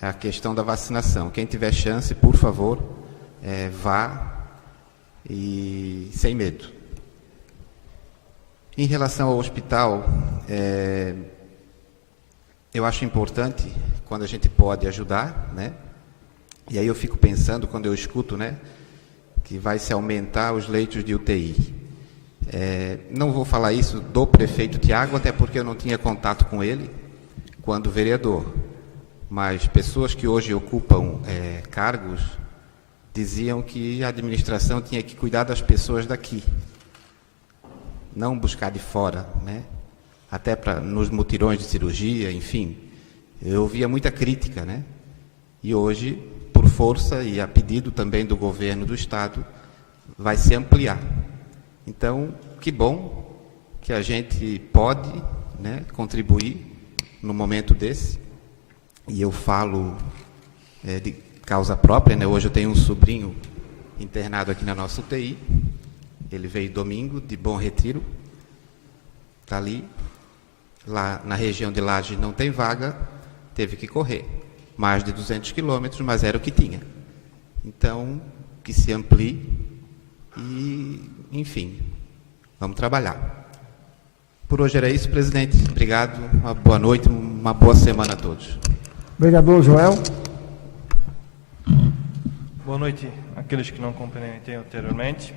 a questão da vacinação. Quem tiver chance, por favor, vá e sem medo. Em relação ao hospital, eu acho importante quando a gente pode ajudar, né? E aí eu fico pensando, quando eu escuto, né, que vai se aumentar os leitos de UTI. Não vou falar isso do prefeito Tiago, até porque eu não tinha contato com ele quando vereador. Mas pessoas que hoje ocupam cargos diziam que a administração tinha que cuidar das pessoas daqui, não buscar de fora, né? até nos mutirões de cirurgia, enfim, eu ouvia muita crítica, né? E hoje, por força e a pedido também do governo do Estado, vai se ampliar. Então, que bom que a gente pode, né, contribuir no momento desse. E eu falo de causa própria, né? Hoje eu tenho um sobrinho internado aqui na nossa UTI. Ele veio domingo, de Bom Retiro. Está ali. Lá na região de Laje não tem vaga, teve que correr. Mais de 200 quilômetros, mas era o que tinha. Então, que se amplie e, enfim, vamos trabalhar. Por hoje era isso, presidente. Obrigado, uma boa noite, uma boa semana a todos. Vereador Joel. Boa noite àqueles que não cumprimentei anteriormente.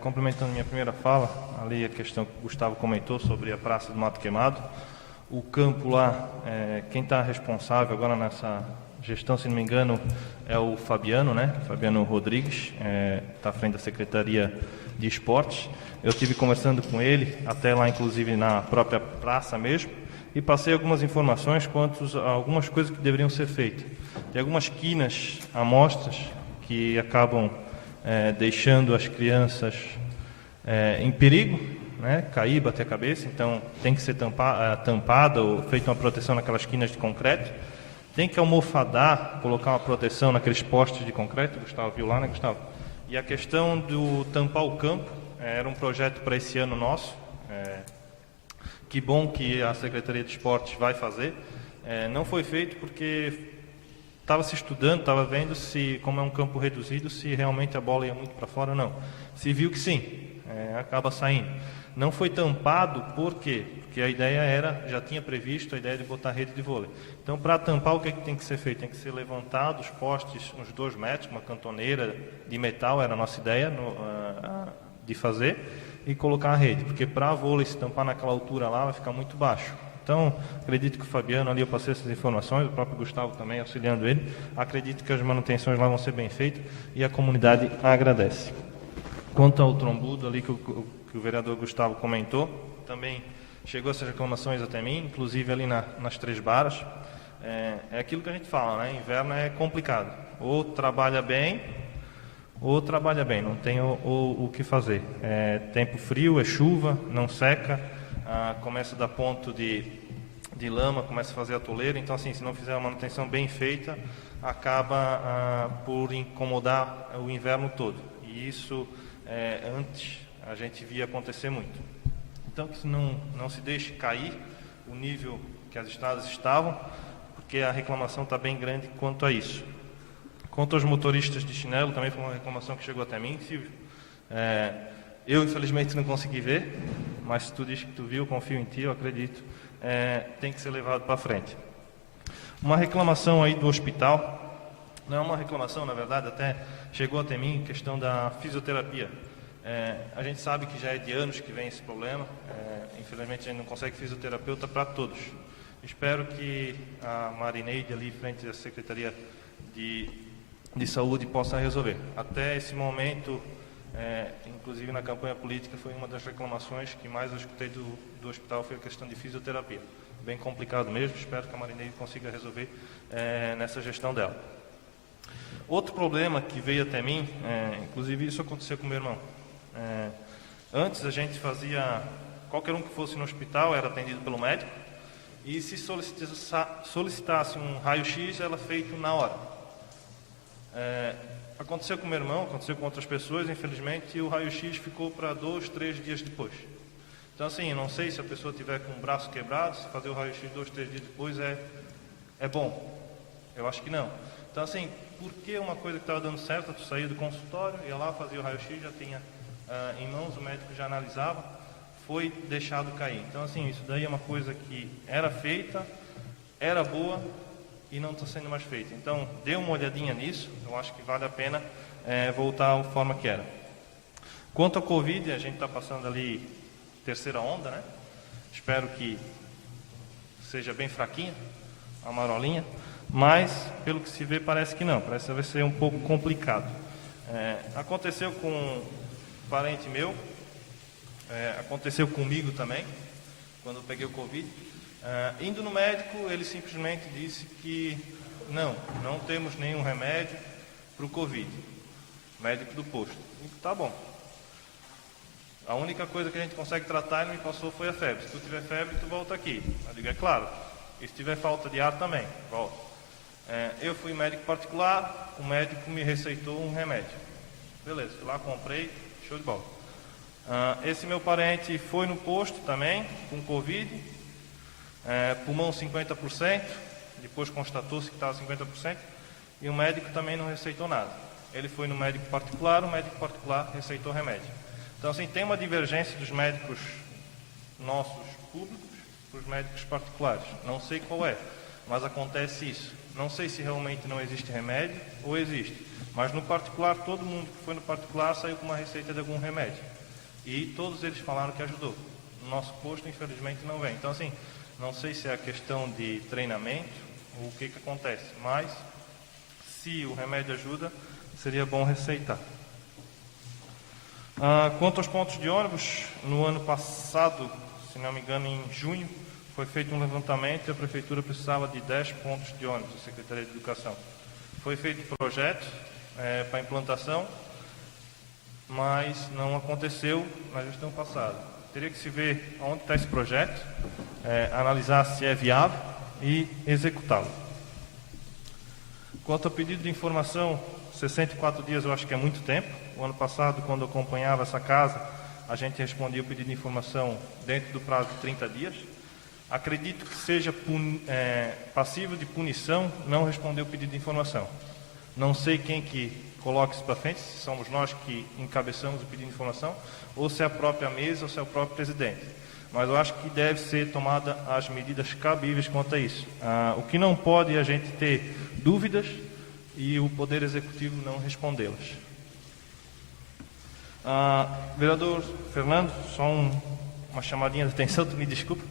Complementando minha primeira fala, ali a questão que o Gustavo comentou sobre a Praça do Mato Queimado. O campo lá, quem está responsável agora nessa gestão, se não me engano, é o Fabiano, né? Fabiano Rodrigues, está à frente da Secretaria de Esportes. Eu estive conversando com ele, até lá inclusive na própria praça mesmo, e passei algumas informações quanto a algumas coisas que deveriam ser feitas. Tem algumas quinas amostras que acabam deixando as crianças em perigo, né? Cair, bater a cabeça, então tem que ser tampada ou feita uma proteção naquelas quinas de concreto. Tem que almofadar, colocar uma proteção naqueles postes de concreto, o Gustavo viu lá, né, Gustavo? E a questão do tampar o campo, era um projeto para esse ano nosso, que bom que a Secretaria de Esportes vai fazer. Não foi feito porque estava se estudando, estava vendo se, como é um campo reduzido, se realmente a bola ia muito para fora ou não. Se viu que sim, acaba saindo. Não foi tampado, por quê? Porque a ideia era, já tinha previsto a ideia de botar rede de vôlei. Então, para tampar, o que tem que ser feito? Tem que ser levantado os postes uns 2 metros, uma cantoneira de metal, era a nossa ideia de fazer, e colocar a rede. Porque para a vôlei se tampar naquela altura lá, vai ficar muito baixo. Então, acredito que o Fabiano ali, eu passei essas informações, o próprio Gustavo também auxiliando ele. Acredito que as manutenções lá vão ser bem feitas e a comunidade agradece. Quanto ao trombudo ali que o vereador Gustavo comentou, também chegou essas reclamações até mim, inclusive ali nas 3 baras. É aquilo que a gente fala, né? Inverno é complicado. Ou trabalha bem, não tem o que fazer. Tempo frio, é chuva, não seca, começa a dar ponto de lama, começa a fazer atoleiro. Então, assim, se não fizer uma manutenção bem feita, acaba por incomodar o inverno todo. E isso, antes, a gente via acontecer muito. Então, que não se deixe cair o nível que as estradas estavam, porque a reclamação está bem grande quanto a isso. Quanto aos motoristas de chinelo, também foi uma reclamação que chegou até mim, Silvio. Eu, infelizmente, não consegui ver, mas se tu diz que tu viu, eu confio em ti, eu acredito. Tem que ser levado para frente. Uma reclamação aí do hospital, não é uma reclamação, na verdade, até chegou até mim, questão da fisioterapia. A gente sabe que já é de anos que vem esse problema, infelizmente a gente não consegue fisioterapeuta para todos. Espero que a Marineide ali, frente à Secretaria de Saúde, possa resolver. Até esse momento, inclusive na campanha política, foi uma das reclamações que mais eu escutei do hospital, foi a questão de fisioterapia. Bem complicado mesmo, espero que a Marineide consiga resolver nessa gestão dela. Outro problema que veio até mim, inclusive isso aconteceu com meu irmão. Antes a gente fazia, qualquer um que fosse no hospital era atendido pelo médico, e se solicitasse um raio-x, era feito na hora. Aconteceu com meu irmão, aconteceu com outras pessoas, infelizmente, e o raio-x ficou para 2, 3 dias depois. Então, assim, eu não sei se a pessoa tiver com o braço quebrado, se fazer o raio-x 2, 3 dias depois é bom. Eu acho que não. Então, assim, por que uma coisa que estava dando certo, tu saía do consultório, ia lá, fazia o raio-x, já tinha em mãos, o médico já analisava, foi deixado cair. Então, assim, isso daí é uma coisa que era feita, era boa e não está sendo mais feita. Então, dê uma olhadinha nisso, eu acho que vale a pena voltar à forma que era. Quanto ao Covid, a gente está passando ali 3ª onda, né? Espero que seja bem fraquinha, a marolinha, mas, pelo que se vê, parece que não, parece que vai ser um pouco complicado. Aconteceu com um parente meu, aconteceu comigo também, quando eu peguei o Covid. Indo no médico, ele simplesmente disse que não temos nenhum remédio para o Covid. Médico do posto. Tá bom. A única coisa que a gente consegue tratar, ele me passou, foi a febre. Se tu tiver febre, tu volta aqui. Eu digo, é claro. E se tiver falta de ar também, volta. Eu fui médico particular, o médico me receitou um remédio. Beleza, fui lá, comprei, show de bola. Esse meu parente foi no posto também, com Covid, pulmão 50%, depois constatou-se que estava 50%, e o médico também não receitou nada. Ele foi no médico particular, o médico particular receitou remédio. Então, assim, tem uma divergência dos médicos nossos públicos para os médicos particulares. Não sei qual é, mas acontece isso. Não sei se realmente não existe remédio ou existe. Mas no particular, todo mundo que foi no particular saiu com uma receita de algum remédio. E todos eles falaram que ajudou. No nosso posto, infelizmente, não vem. Então, assim, não sei se é a questão de treinamento ou o que acontece. Mas, se o remédio ajuda, seria bom receitar. Quanto aos pontos de ônibus, no ano passado, se não me engano, em junho, foi feito um levantamento e a Prefeitura precisava de 10 pontos de ônibus, a Secretaria de Educação. Foi feito projeto para implantação, mas não aconteceu na gestão passada. Teria que se ver onde está esse projeto, analisar se é viável e executá-lo. Quanto ao pedido de informação, 64 dias eu acho que é muito tempo. O ano passado, quando eu acompanhava essa casa, a gente respondia o pedido de informação dentro do prazo de 30 dias. Acredito que seja passível de punição não responder o pedido de informação. Não sei quem que coloca isso para frente, se somos nós que encabeçamos o pedido de informação, ou se é a própria mesa, ou se é o próprio presidente. Mas eu acho que deve ser tomada as medidas cabíveis quanto a isso. O que não pode é a gente ter dúvidas e o Poder Executivo não respondê-las. Vereador Fernando, só uma chamadinha de atenção, tu me desculpa.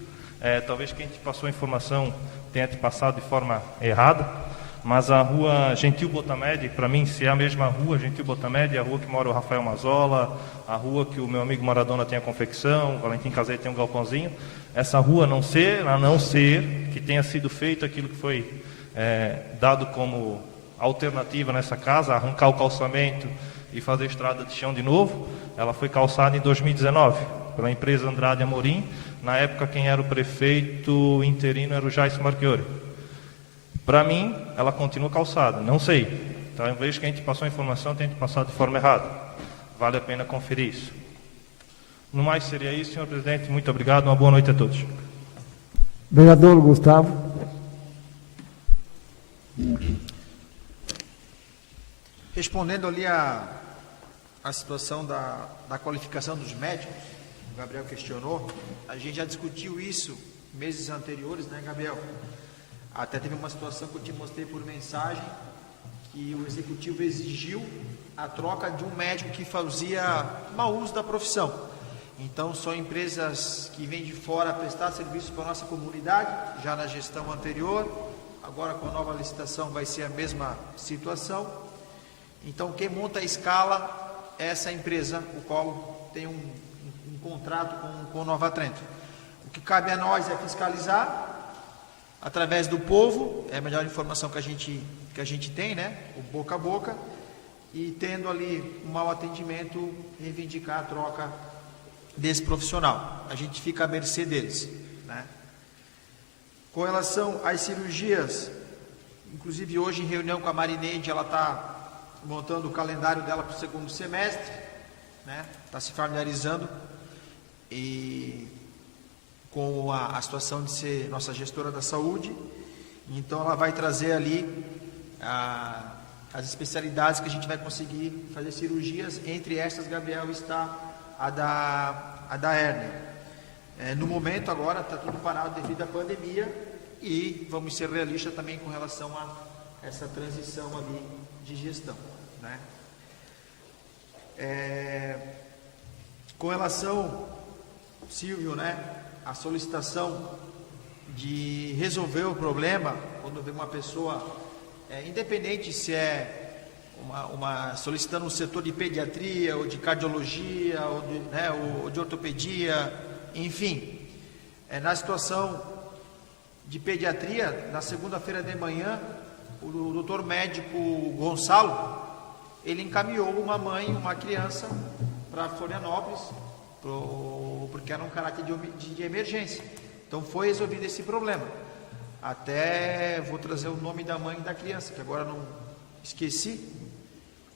Talvez quem te passou a informação tenha te passado de forma errada, mas a rua Gentil Botamed, para mim, se é a mesma rua, Gentil Botamed, é a rua que mora o Rafael Mazola, a rua que o meu amigo Maradona tem a confecção, o Valentim Casei tem um galpãozinho. Essa rua, a não ser que tenha sido feito aquilo que foi dado como alternativa nessa casa, arrancar o calçamento e fazer estrada de chão de novo, ela foi calçada em 2019 pela empresa Andrade Amorim. Na época, quem era o prefeito interino era o Jaice Marchiori. Para mim, ela continua calçada, não sei. Então, em vez que a gente passou a informação, tem que passar de forma errada. Vale a pena conferir isso. No mais, seria isso, senhor presidente. Muito obrigado, uma boa noite a todos. Vereador Gustavo. Respondendo ali a situação da qualificação dos médicos, o Gabriel questionou, a gente já discutiu isso meses anteriores, né, Gabriel? Até teve uma situação que eu te mostrei por mensagem, que o executivo exigiu a troca de um médico que fazia mau uso da profissão. Então, são empresas que vêm de fora prestar serviços para a nossa comunidade, já na gestão anterior, agora com a nova licitação vai ser a mesma situação. Então, quem monta a escala é essa empresa, o qual tem um contrato com o Nova Trento. O que cabe a nós é fiscalizar, através do povo, é a melhor informação que a gente tem, né? O boca a boca, e tendo ali um mau atendimento, reivindicar a troca desse profissional. A gente fica à mercê deles, né? Com relação às cirurgias, inclusive hoje em reunião com a Marineide, ela está montando o calendário dela para o segundo semestre, né? Está se familiarizando e com a situação de ser nossa gestora da saúde. Então ela vai trazer ali as especialidades que a gente vai conseguir fazer cirurgias. Entre estas, Gabriel, está a da hérnia. No momento agora está tudo parado devido à pandemia e vamos ser realistas também com relação a essa transição ali de gestão, né? Com relação, Silvio, né, a solicitação de resolver o problema quando vem uma pessoa, independente se é solicitando um setor de pediatria ou de cardiologia ou de ortopedia, enfim, Na situação de pediatria, na segunda-feira de manhã, o doutor médico Gonçalo, ele encaminhou uma mãe, uma criança, para Florianópolis, porque era um caráter de emergência. Então foi resolvido esse problema. Até vou trazer o nome da mãe e da criança, que agora não esqueci,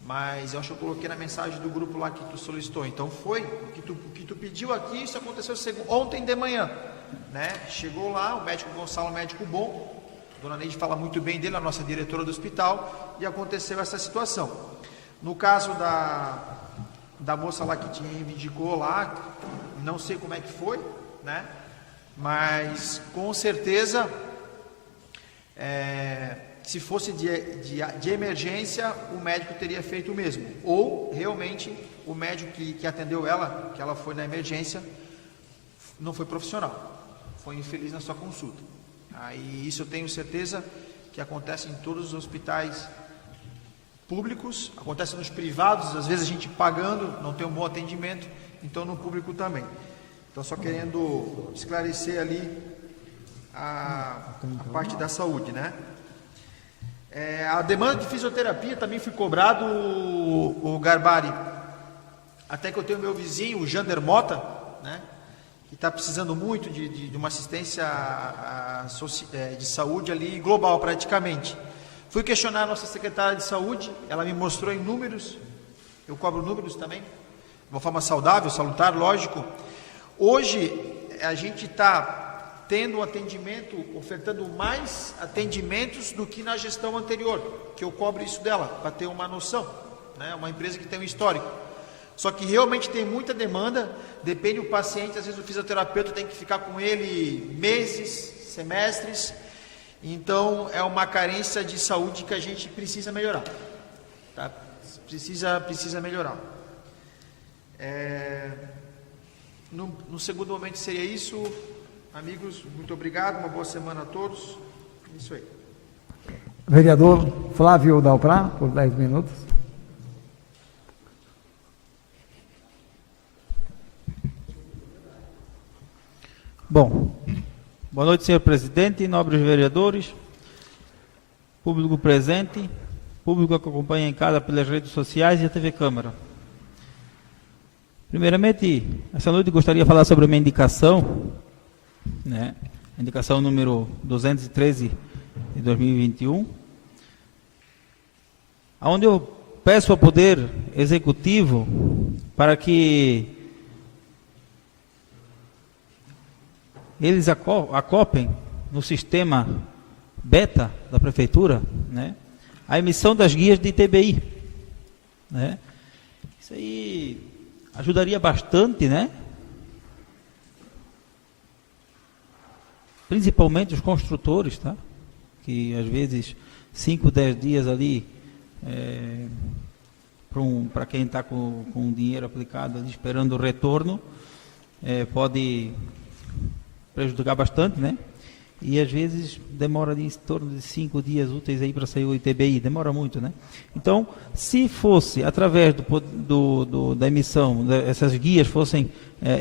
mas eu acho que eu coloquei na mensagem do grupo lá que tu solicitou. Então foi, o que tu pediu aqui, isso aconteceu ontem de manhã, né? Chegou lá, o médico Gonçalo, médico bom, a dona Neide fala muito bem dele, a nossa diretora do hospital, e aconteceu essa situação. No caso da moça lá que te reivindicou lá, não sei como é que foi, né? Mas com certeza, se fosse de emergência, o médico teria feito o mesmo. Ou realmente o médico que atendeu ela, que ela foi na emergência, não foi profissional, foi infeliz na sua consulta. Aí isso eu tenho certeza que acontece em todos os hospitais públicos, acontece nos privados, às vezes a gente pagando, não tem um bom atendimento, então no público também. Então só querendo esclarecer ali a parte da saúde, né? A demanda de fisioterapia também foi cobrado, o Garbari, até que eu tenho meu vizinho, o Jander Mota, né? Que está precisando muito de uma assistência de saúde ali global praticamente. Fui questionar a nossa secretária de saúde, ela me mostrou em números, eu cobro números também, de uma forma saudável, salutar, lógico. Hoje a gente está tendo atendimento, ofertando mais atendimentos do que na gestão anterior, que eu cobro isso dela, para ter uma noção, né? Uma empresa que tem um histórico. Só que realmente tem muita demanda, depende do paciente, às vezes o fisioterapeuta tem que ficar com ele meses, semestres, então é uma carência de saúde que a gente precisa melhorar, tá? Precisa melhorar. No segundo momento seria isso, amigos, muito obrigado, uma boa semana a todos, isso aí. Vereador Flávio Dalprá, por 10 minutos. Bom, boa noite, senhor presidente, nobres vereadores, público presente, público que acompanha em casa pelas redes sociais e a TV Câmara. Primeiramente, essa noite gostaria de falar sobre uma indicação, né? Indicação número 213 de 2021, onde eu peço ao Poder Executivo para que eles acoplem no sistema beta da Prefeitura, né, a emissão das guias de ITBI, né? Isso aí ajudaria bastante, né? Principalmente os construtores, tá? Que às vezes 5, 10 dias ali, para quem está com o dinheiro aplicado ali, esperando o retorno, pode prejudicar bastante, né? E às vezes demora ali em torno de 5 dias úteis aí para sair o ITBI, demora muito, né? Então, se fosse através da emissão, essas guias fossem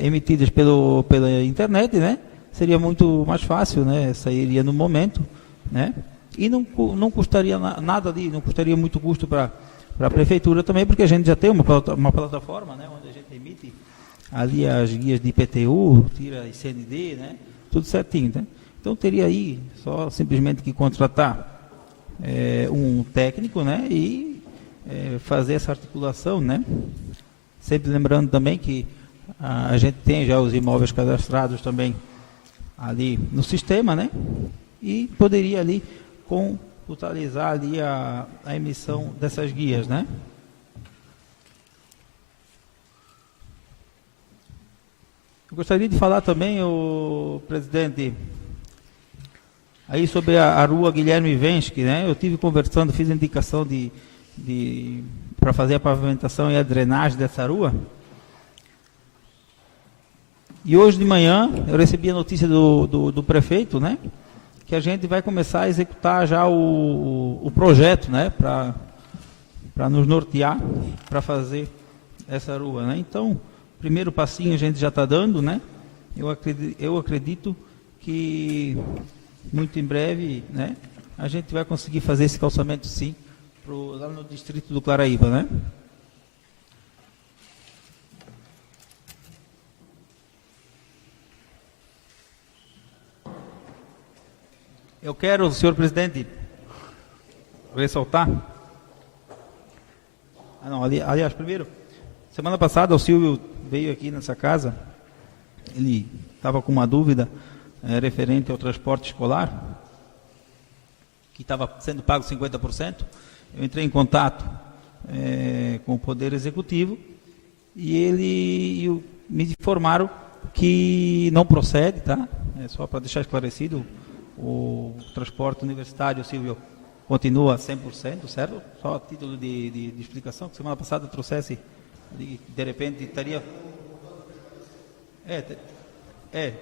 emitidas pela internet, né? Seria muito mais fácil, né? Sairia no momento, né? E não custaria nada ali, não custaria muito custo para a Prefeitura também, porque a gente já tem uma plataforma, né? Onde a gente emite ali as guias de IPTU, tira ICND, né? Tudo certinho, né? Então teria aí só simplesmente que contratar um técnico, né? E fazer essa articulação, né? Sempre lembrando também que a gente tem já os imóveis cadastrados também ali no sistema, né? E poderia ali computarizar ali a emissão dessas guias, né? Eu gostaria de falar também, o presidente, aí sobre a rua Guilherme Vensky, né? Eu tive conversando, fiz indicação para fazer a pavimentação e a drenagem dessa rua. E hoje de manhã eu recebi a notícia do prefeito, né? Que a gente vai começar a executar já o projeto, né? Para nos nortear, para fazer essa rua, né? Então, primeiro passinho a gente já está dando, né? eu acredito que muito em breve, né, a gente vai conseguir fazer esse calçamento sim, lá no distrito do Claraíba, né? Eu quero, senhor presidente, ressaltar. Aliás, primeiro, semana passada o Silvio veio aqui nessa casa, ele estava com uma dúvida referente ao transporte escolar, que estava sendo pago 50%. Eu entrei em contato com o Poder Executivo e me informaram que não procede, tá? Só para deixar esclarecido, o transporte universitário, Silvio, continua 100%, certo? Só a título de explicação, que semana passada trouxesse, de repente estaria...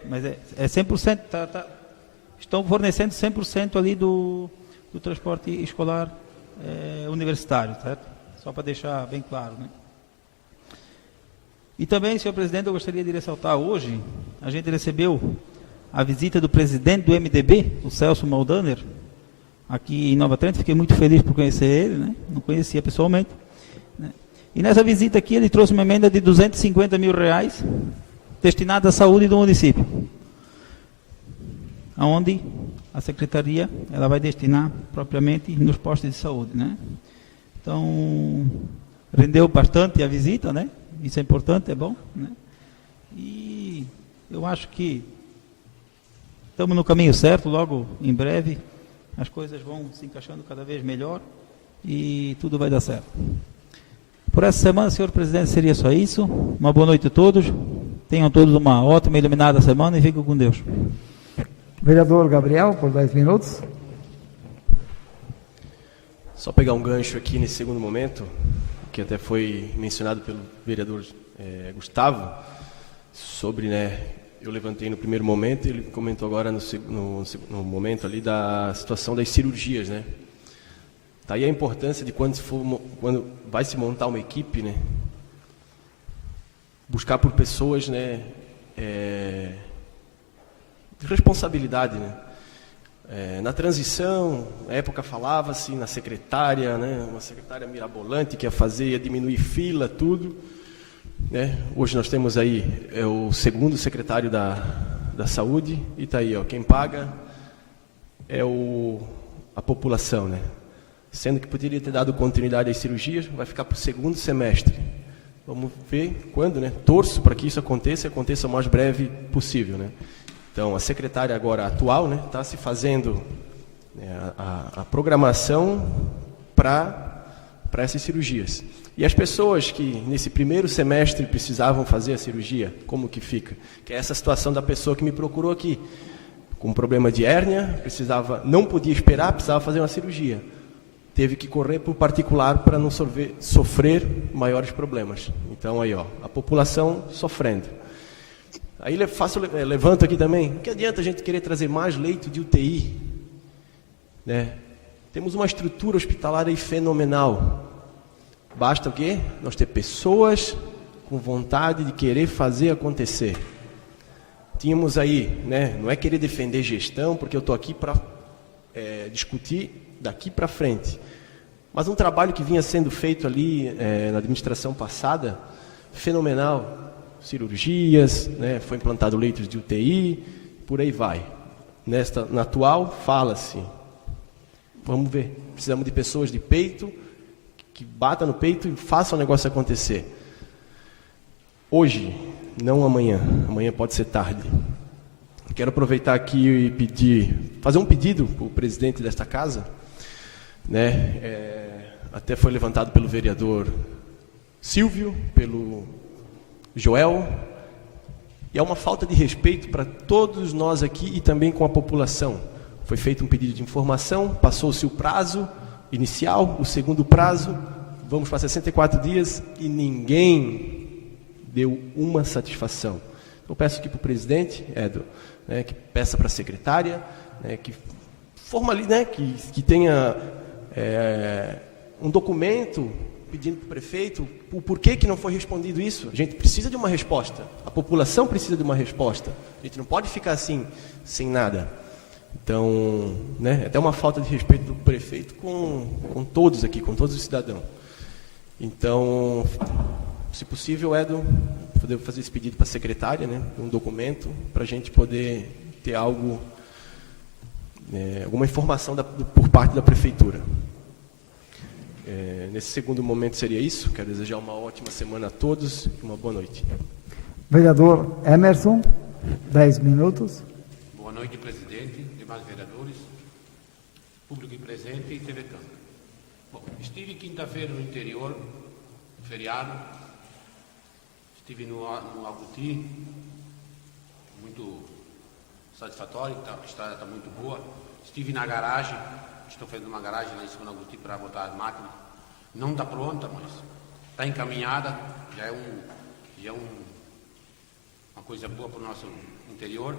mas é 100%, estão fornecendo 100% ali do transporte escolar universitário, certo? Só para deixar bem claro, né? E também, senhor presidente, eu gostaria de ressaltar hoje, a gente recebeu a visita do presidente do MDB, o Celso Maldaner, aqui em Nova Trento. Fiquei muito feliz por conhecer ele, né? Não conhecia pessoalmente, né? E nessa visita aqui ele trouxe uma emenda de R$250 mil destinada à saúde do município, aonde a secretaria ela vai destinar propriamente nos postos de saúde, né? Então rendeu bastante a visita, né? Isso é importante, é bom, né? E eu acho que estamos no caminho certo. Logo em breve as coisas vão se encaixando cada vez melhor e tudo vai dar certo. Por essa semana, senhor presidente, seria só isso. Uma boa noite a todos. Tenham todos uma ótima e iluminada semana e fiquem com Deus. Vereador Gabriel, por 10 minutos. Só pegar um gancho aqui nesse segundo momento, que até foi mencionado pelo vereador Gustavo, sobre, né, eu levantei no primeiro momento, ele comentou agora no momento ali da situação das cirurgias, né? Tá aí a importância de quando vai se montar uma equipe, né, buscar por pessoas, né, de responsabilidade, né? Na transição, na época falava-se na secretária, né, uma secretária mirabolante que ia diminuir fila, tudo, né? Hoje nós temos aí o segundo secretário da saúde e está aí, ó, quem paga é a população, né? Sendo que poderia ter dado continuidade às cirurgias, vai ficar para o segundo semestre. Vamos ver quando, né? Torço para que isso aconteça o mais breve possível, né? Então, a secretária agora atual, né, está se fazendo, né, a programação para essas cirurgias. E as pessoas que nesse primeiro semestre precisavam fazer a cirurgia, como que fica? Que é essa situação da pessoa que me procurou aqui, com problema de hérnia, não podia esperar, precisava fazer uma cirurgia. Teve que correr para o particular para não sofrer maiores problemas. Então, aí, ó, a população sofrendo. Aí levanto aqui também, o que adianta a gente querer trazer mais leito de UTI? Né? Temos uma estrutura hospitalar aí fenomenal. Basta o quê? Nós ter pessoas com vontade de querer fazer acontecer. Tínhamos aí, né, não é querer defender gestão, porque eu estou aqui para discutir daqui para frente. Mas um trabalho que vinha sendo feito ali na administração passada, fenomenal. Cirurgias, né, foi implantado leitos de UTI, por aí vai. Na atual, fala-se, vamos ver, precisamos de pessoas de peito, que batam no peito e façam o negócio acontecer. Hoje, não amanhã, amanhã pode ser tarde. Quero aproveitar aqui e fazer um pedido para o presidente desta casa, né, até foi levantado pelo vereador Silvio, pelo Joel, e é uma falta de respeito para todos nós aqui e também com a população. Foi feito um pedido de informação, passou-se o prazo inicial, o segundo prazo, vamos para 64 dias e ninguém deu uma satisfação. Eu peço aqui para o presidente, né, que peça para a secretária, né, que formalize, né, que tenha um documento pedindo para o prefeito o porquê que não foi respondido isso. A gente precisa de uma resposta. A população precisa de uma resposta. A gente não pode ficar assim, sem nada. Então, né, é até uma falta de respeito do prefeito com todos aqui, com todos os cidadãos. Então, se possível, Edu, poder fazer esse pedido para a secretária, né, um documento, para a gente poder ter algo, alguma informação por parte da prefeitura. Nesse segundo momento seria isso. Quero desejar uma ótima semana a todos e uma boa noite. Vereador Emerson, 10 minutos. Boa noite, presidente, demais vereadores, público presente e TV Câmara. Bom, estive quinta-feira no interior, feriado, estive no Aguti, muito satisfatório, a estrada está muito boa. Estive na garagem, estou fazendo uma garagem lá em cima do Aguti para botar as máquinas. Não está pronta, mas está encaminhada, já é uma coisa boa para o nosso interior.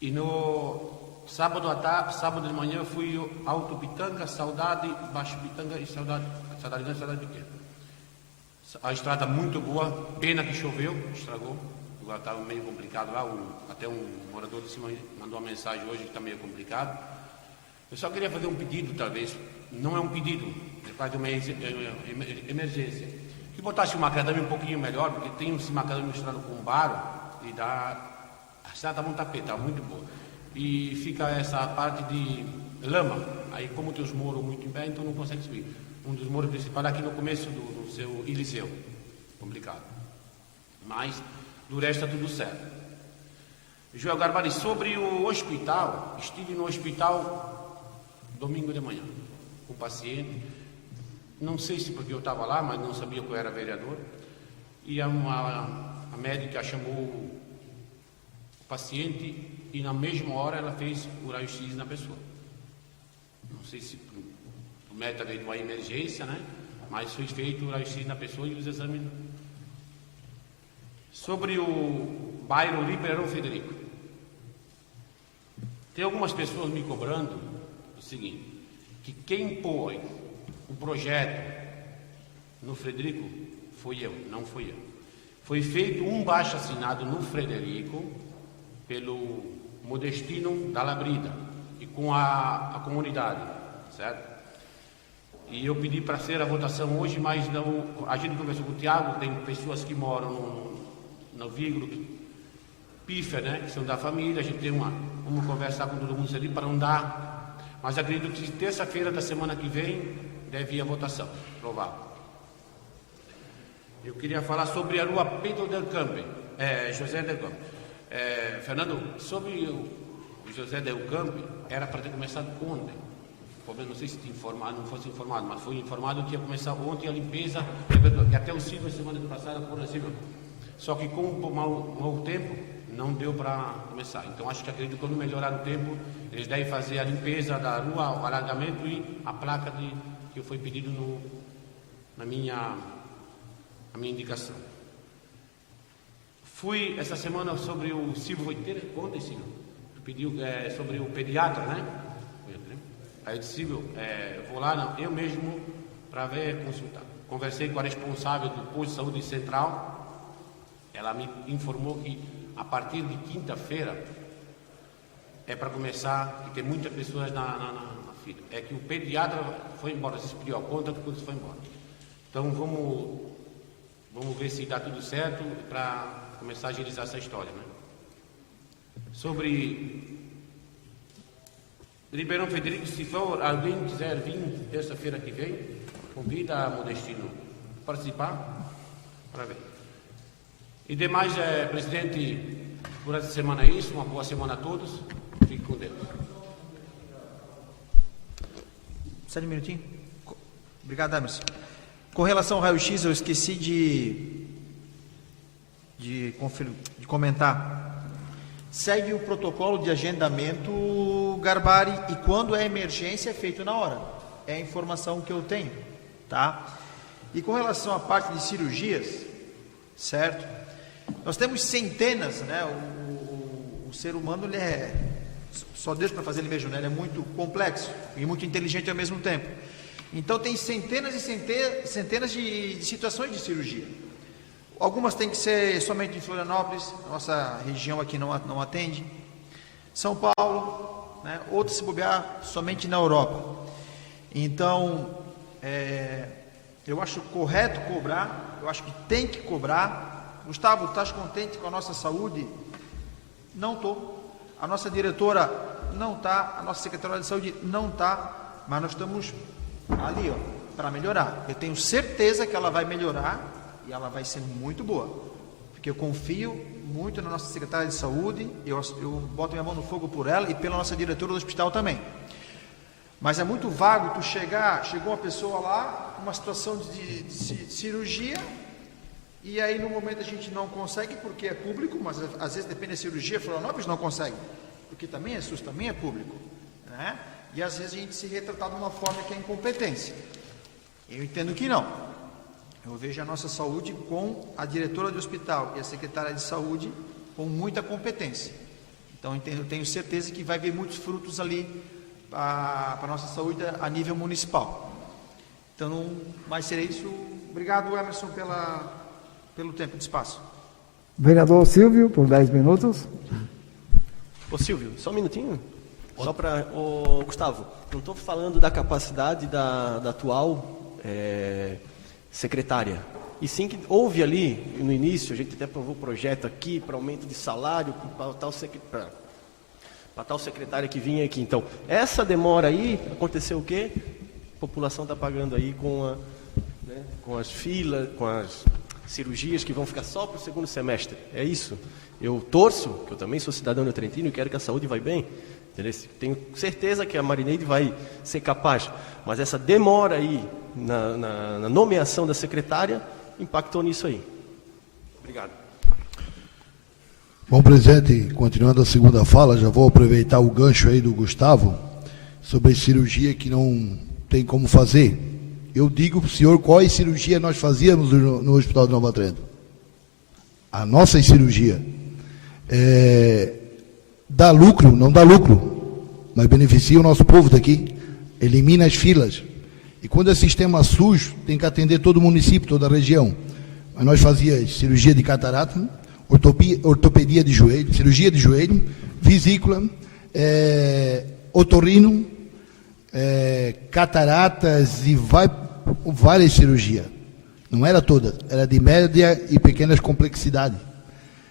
E no sábado à tarde, sábado de manhã, fui Alto Pitanga, Saudade, Baixo Pitanga e Saudade Grande e Saudade Pequena. A estrada muito boa, pena que choveu, estragou. Agora estava meio complicado lá, até um morador de cima mandou uma mensagem hoje que está meio complicado. Eu só queria fazer um pedido, talvez, não é um pedido, é quase uma emergência. Que botasse um macadame um pouquinho melhor, porque tem esse macadame misturado com barro e dá... A estrada está muito tapete, está muito boa. E fica essa parte de lama. Aí, como tem os muros muito em pé, então não consegue subir. Um dos muros principais aqui no começo do seu Eliseu. Complicado. Mas, do resto, está tudo certo. Joel Garbari, sobre o hospital, estive no hospital domingo de manhã, com o paciente. Não sei se porque eu estava lá, mas não sabia que eu era vereador. E a médica chamou o paciente e na mesma hora ela fez o raio-x na pessoa. Não sei se o médico veio de uma emergência, né? Mas foi feito o raio-x na pessoa e os exames. Sobre o bairro Ribeirão Frederico. Tem algumas pessoas me cobrando o seguinte, que quem pôs o projeto no Frederico foi eu, não fui eu. Foi feito um baixo-assinado no Frederico pelo Modestino da Labrida e com a comunidade, certo? E eu pedi para ser a votação hoje, mas não, a gente conversou com o Tiago, tem pessoas que moram no Vigro, Pífer, né, que são da família, a gente tem vamos conversar com todo mundo ali para não dar, mas acredito que terça-feira da semana que vem deve ir a votação, provável. Eu queria falar sobre a rua Pedro del Campo, José del Campo. Fernando, sobre o José del Campo, era para ter começado ontem. Não sei se te informado, não fosse informado, mas foi informado que ia começar ontem a limpeza, e até o Silvio, semana passada, por exemplo. Só que com o mau tempo, não deu para começar. Então, acho que acredito que quando melhorar o tempo, eles devem fazer a limpeza da rua, o alargamento e a placa que foi pedido na minha indicação. Fui essa semana sobre o Silvio Voiteira, ontem, Silvio, tu pediu sobre o pediatra, né? Aí eu disse, Silvio, vou lá, eu mesmo, para ver, consultar. Conversei com a responsável do posto de saúde central, ela me informou que a partir de quinta-feira é para começar, que tem muitas pessoas na fila. É que o pediatra foi embora, se pediu a conta, depois foi embora. Então vamos ver se dá tudo certo para começar a agilizar essa história, né? Sobre Ribeirão Frederico, se for alguém quiser vir terça-feira que vem, convida a Modestino a participar para ver. E demais, presidente, por essa semana é isso, uma boa semana a todos, fique com Deus. Só um minutinho. Obrigado, Emerson. Com relação ao raio-x, eu esqueci de comentar. Segue o protocolo de agendamento, Garbari, e quando é emergência é feito na hora. É a informação que eu tenho, tá? E com relação à parte de cirurgias, certo? Nós temos centenas, né? O ser humano, ele só Deus para fazer ele mesmo, né? Ele é muito complexo e muito inteligente ao mesmo tempo. Então tem centenas e centenas de situações de cirurgia. Algumas têm que ser somente em Florianópolis, nossa região aqui não atende. São Paulo, né? Outras, se bobear, somente na Europa. Então, eu acho correto cobrar, eu acho que tem que cobrar. Gustavo, estás contente com a nossa saúde? Não estou. A nossa diretora não está, a nossa secretária de saúde não está, mas nós estamos ali, para melhorar. Eu tenho certeza que ela vai melhorar e ela vai ser muito boa, porque eu confio muito na nossa secretária de saúde, eu boto minha mão no fogo por ela e pela nossa diretora do hospital também. Mas é muito vago tu chegou uma pessoa lá, uma situação de cirurgia, e aí no momento a gente não consegue porque é público, mas às vezes depende da cirurgia, Florianópolis não consegue, porque também é SUS, também é público, né? E às vezes a gente se retratar de uma forma que é incompetência. Eu entendo que não. Eu vejo a nossa saúde com a diretora do hospital e a secretária de saúde com muita competência. Então eu tenho certeza que vai ver muitos frutos ali para a nossa saúde a nível municipal. Então, não mais será isso. Obrigado, Emerson, pelo tempo de espaço. Vereador Silvio, por 10 minutos. Ô Silvio, só um minutinho. Só para... Gustavo, não estou falando da capacidade da atual secretária. E sim que houve ali, no início, a gente até aprovou o projeto aqui para aumento de salário para tal secretária que vinha aqui. Então, essa demora aí, aconteceu o quê? A população está pagando aí com as filas, com as cirurgias que vão ficar só para o segundo semestre. É isso. Eu torço, que eu também sou cidadão de Trentino e quero que a saúde vá bem. Entendeu? Tenho certeza que a Marineide vai ser capaz. Mas essa demora aí na nomeação da secretária impactou nisso aí. Obrigado. Bom, presidente, continuando a segunda fala, já vou aproveitar o gancho aí do Gustavo sobre a cirurgia que não tem como fazer. Eu digo para o senhor qual cirurgia nós fazíamos no Hospital de Nova Trento. A nossa cirurgia dá lucro, não dá lucro, mas beneficia o nosso povo daqui, elimina as filas. E quando é sistema SUS, tem que atender todo o município, toda a região. Mas nós fazíamos cirurgia de catarata, ortopedia de joelho, cirurgia de joelho, vesícula, otorrino, cataratas e várias cirurgias. Não era toda, era de média e pequenas complexidades.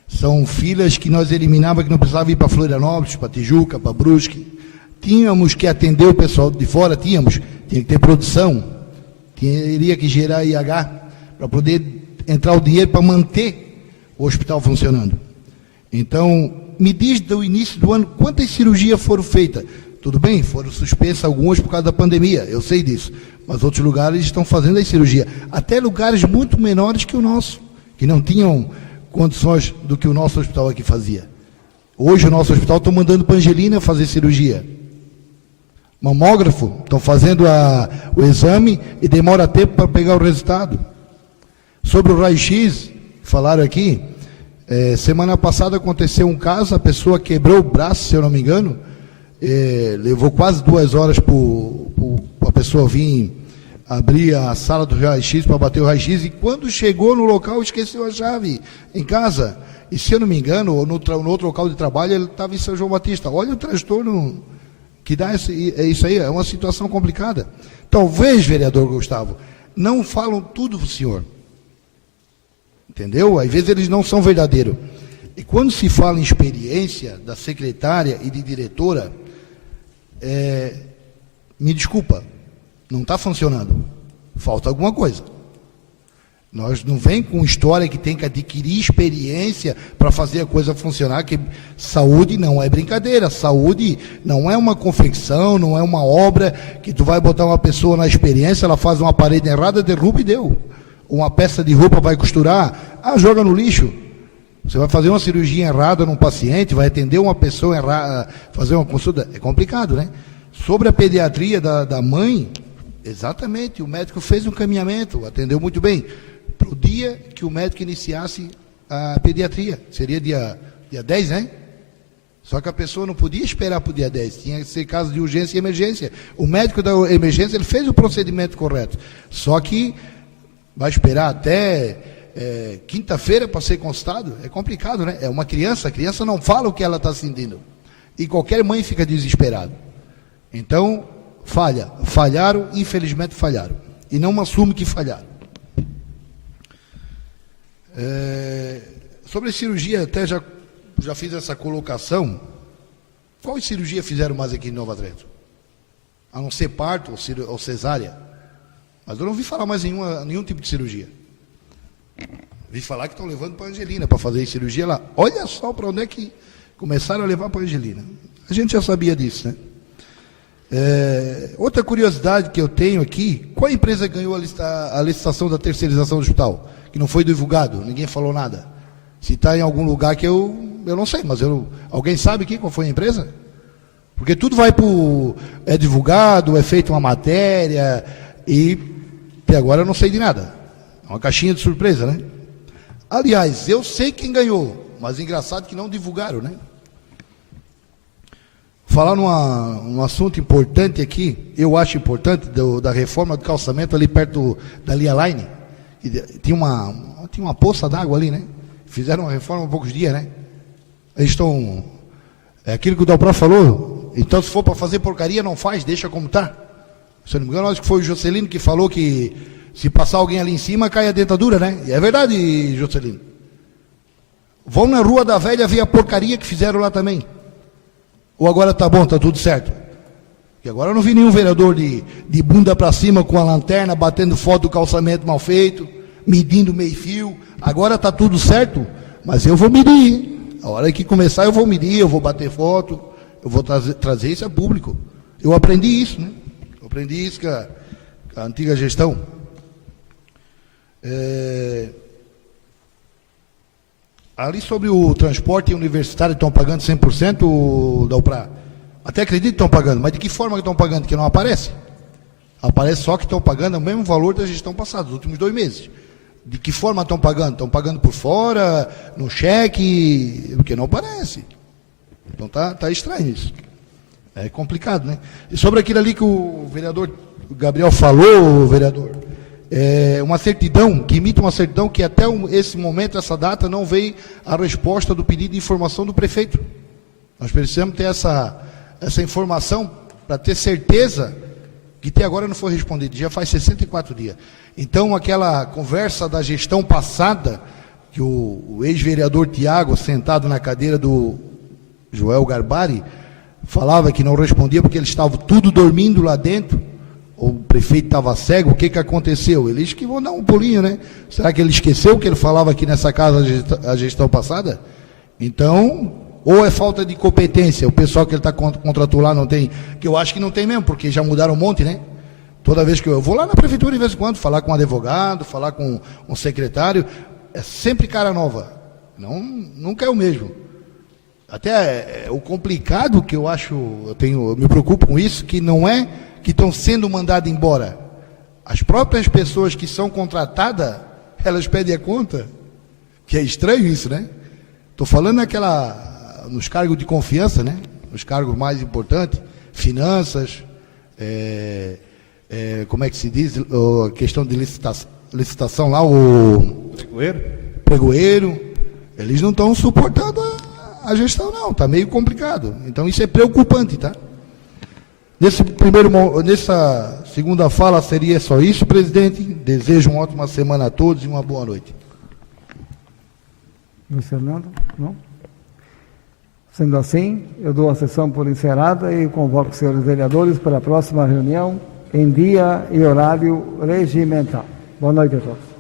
São filas que nós eliminávamos, que não precisava ir para Florianópolis, para Tijuca, para Brusque. Tínhamos que atender o pessoal de fora, tinha que ter produção, teria que gerar IH para poder entrar o dinheiro para manter o hospital funcionando. Então, me diz do início do ano, quantas cirurgias foram feitas? Tudo bem, foram suspensas algumas por causa da pandemia, eu sei disso, mas outros lugares estão fazendo a cirurgia, até lugares muito menores que o nosso, que não tinham condições do que o nosso hospital aqui fazia. Hoje o nosso hospital está mandando para Angelina fazer cirurgia. Mamógrafo, estão fazendo o exame e demora tempo para pegar o resultado. Sobre o raio-x, falaram aqui, semana passada aconteceu um caso, a pessoa quebrou o braço, se eu não me engano, levou quase 2 horas para a pessoa vir abrir a sala do raio-x para bater o raio-x, e quando chegou no local esqueceu a chave em casa. E se eu não me engano, ou no outro local de trabalho, ele estava em São João Batista. Olha o transtorno que dá isso aí, é uma situação complicada. Talvez, vereador Gustavo, não falam tudo para o senhor. Entendeu? Às vezes eles não são verdadeiros. E quando se fala em experiência da secretária e de diretora, me desculpa, não está funcionando. Falta alguma coisa. Nós não vem com história que tem que adquirir experiência para fazer a coisa funcionar, que saúde não é brincadeira, saúde não é uma confecção, não é uma obra que tu vai botar uma pessoa na experiência, ela faz uma parede errada, derruba e deu. Uma peça de roupa vai costurar, joga no lixo. Você vai fazer uma cirurgia errada num paciente, vai atender uma pessoa errada, fazer uma consulta, é complicado, né? Sobre a pediatria da mãe, exatamente, o médico fez um encaminhamento, atendeu muito bem. Para o dia que o médico iniciasse a pediatria, seria dia 10, né? Só que a pessoa não podia esperar para o dia 10, tinha que ser caso de urgência e emergência. O médico da emergência, ele fez o procedimento correto, só que vai esperar até quinta-feira para ser consultado, é complicado, né? É uma criança, a criança não fala o que ela está sentindo, e qualquer mãe fica desesperada. Então, falharam, infelizmente falharam, e não assume que falharam. Sobre a cirurgia, até já fiz essa colocação. Qual cirurgia fizeram mais aqui em Nova Trento? A não ser parto ou cesárea. Mas eu não vi falar mais nenhum tipo de cirurgia. Vi falar que estão levando para a Angelina para fazer cirurgia lá. Olha só para onde é que começaram a levar para a Angelina. A gente já sabia disso, né? Outra curiosidade que eu tenho aqui, qual empresa ganhou a licitação da terceirização do hospital? Que não foi divulgado, ninguém falou nada. Se está em algum lugar que eu não sei, mas alguém sabe aqui qual foi a empresa? Porque tudo vai é divulgado, é feita uma matéria, e até agora eu não sei de nada. É uma caixinha de surpresa, né? Aliás, eu sei quem ganhou, mas engraçado que não divulgaram, né? Falar num assunto importante aqui, eu acho importante, da reforma do calçamento ali perto da Lia Line. Tinha uma poça d'água ali, né? Fizeram uma reforma há poucos dias, né? Eles estão... É aquilo que o Dalpró falou. Então, se for para fazer porcaria, não faz, deixa como está. Se não me engano, acho que foi o Jocelino que falou que se passar alguém ali em cima, cai a dentadura, né? E é verdade, Jocelino. Vão na Rua da Velha ver a porcaria que fizeram lá também. Ou agora tá bom, tá tudo certo? E agora eu não vi nenhum vereador de bunda para cima com a lanterna, batendo foto do calçamento mal feito, medindo meio fio. Agora tá tudo certo, mas eu vou medir. A hora que começar eu vou medir, eu vou bater foto, eu vou trazer isso a público. Eu aprendi isso, né? Eu aprendi isso com a antiga gestão. Ali sobre o transporte universitário, estão pagando 100%, Dalprá? Até acredito que estão pagando, mas de que forma que estão pagando? Que não aparece. Aparece só que estão pagando o mesmo valor da gestão passada, dos últimos 2 meses. De que forma estão pagando? Estão pagando por fora, no cheque, porque não aparece. Então tá estranho isso. É complicado, né? E sobre aquilo ali que o vereador Gabriel falou, vereador, uma certidão, que imita uma certidão que até esse momento, essa data, não veio a resposta do pedido de informação do prefeito. Nós precisamos ter essa informação para ter certeza que até agora não foi respondido, já faz 64 dias. Então, aquela conversa da gestão passada, que o ex-vereador Tiago, sentado na cadeira do Joel Garbari, falava que não respondia porque eles estavam tudo dormindo lá dentro, o prefeito estava cego, o que aconteceu? Eles que vão dar um pulinho, né? Será que ele esqueceu o que ele falava aqui nessa casa a gestão passada? Então, ou é falta de competência, o pessoal que ele está contratou lá não tem, que eu acho que não tem mesmo, porque já mudaram um monte, né? Toda vez que eu vou lá na prefeitura de vez em quando, falar com um advogado, falar com um secretário, é sempre cara nova, nunca é o mesmo. Até o complicado que eu acho, eu me preocupo com isso, que não é que estão sendo mandadas embora. As próprias pessoas que são contratadas, elas pedem a conta, que é estranho isso, né? Estou falando nos cargos de confiança, né? Os cargos mais importantes, finanças, como é que se diz, a questão de licitação lá, o pregoeiro, eles não estão suportando a gestão, não, está meio complicado. Então isso é preocupante, tá? Nessa segunda fala seria só isso, presidente. Desejo uma ótima semana a todos e uma boa noite. Luiz Fernando? Não? Sendo assim, eu dou a sessão por encerrada e convoco os senhores vereadores para a próxima reunião em dia e horário regimental. Boa noite a todos.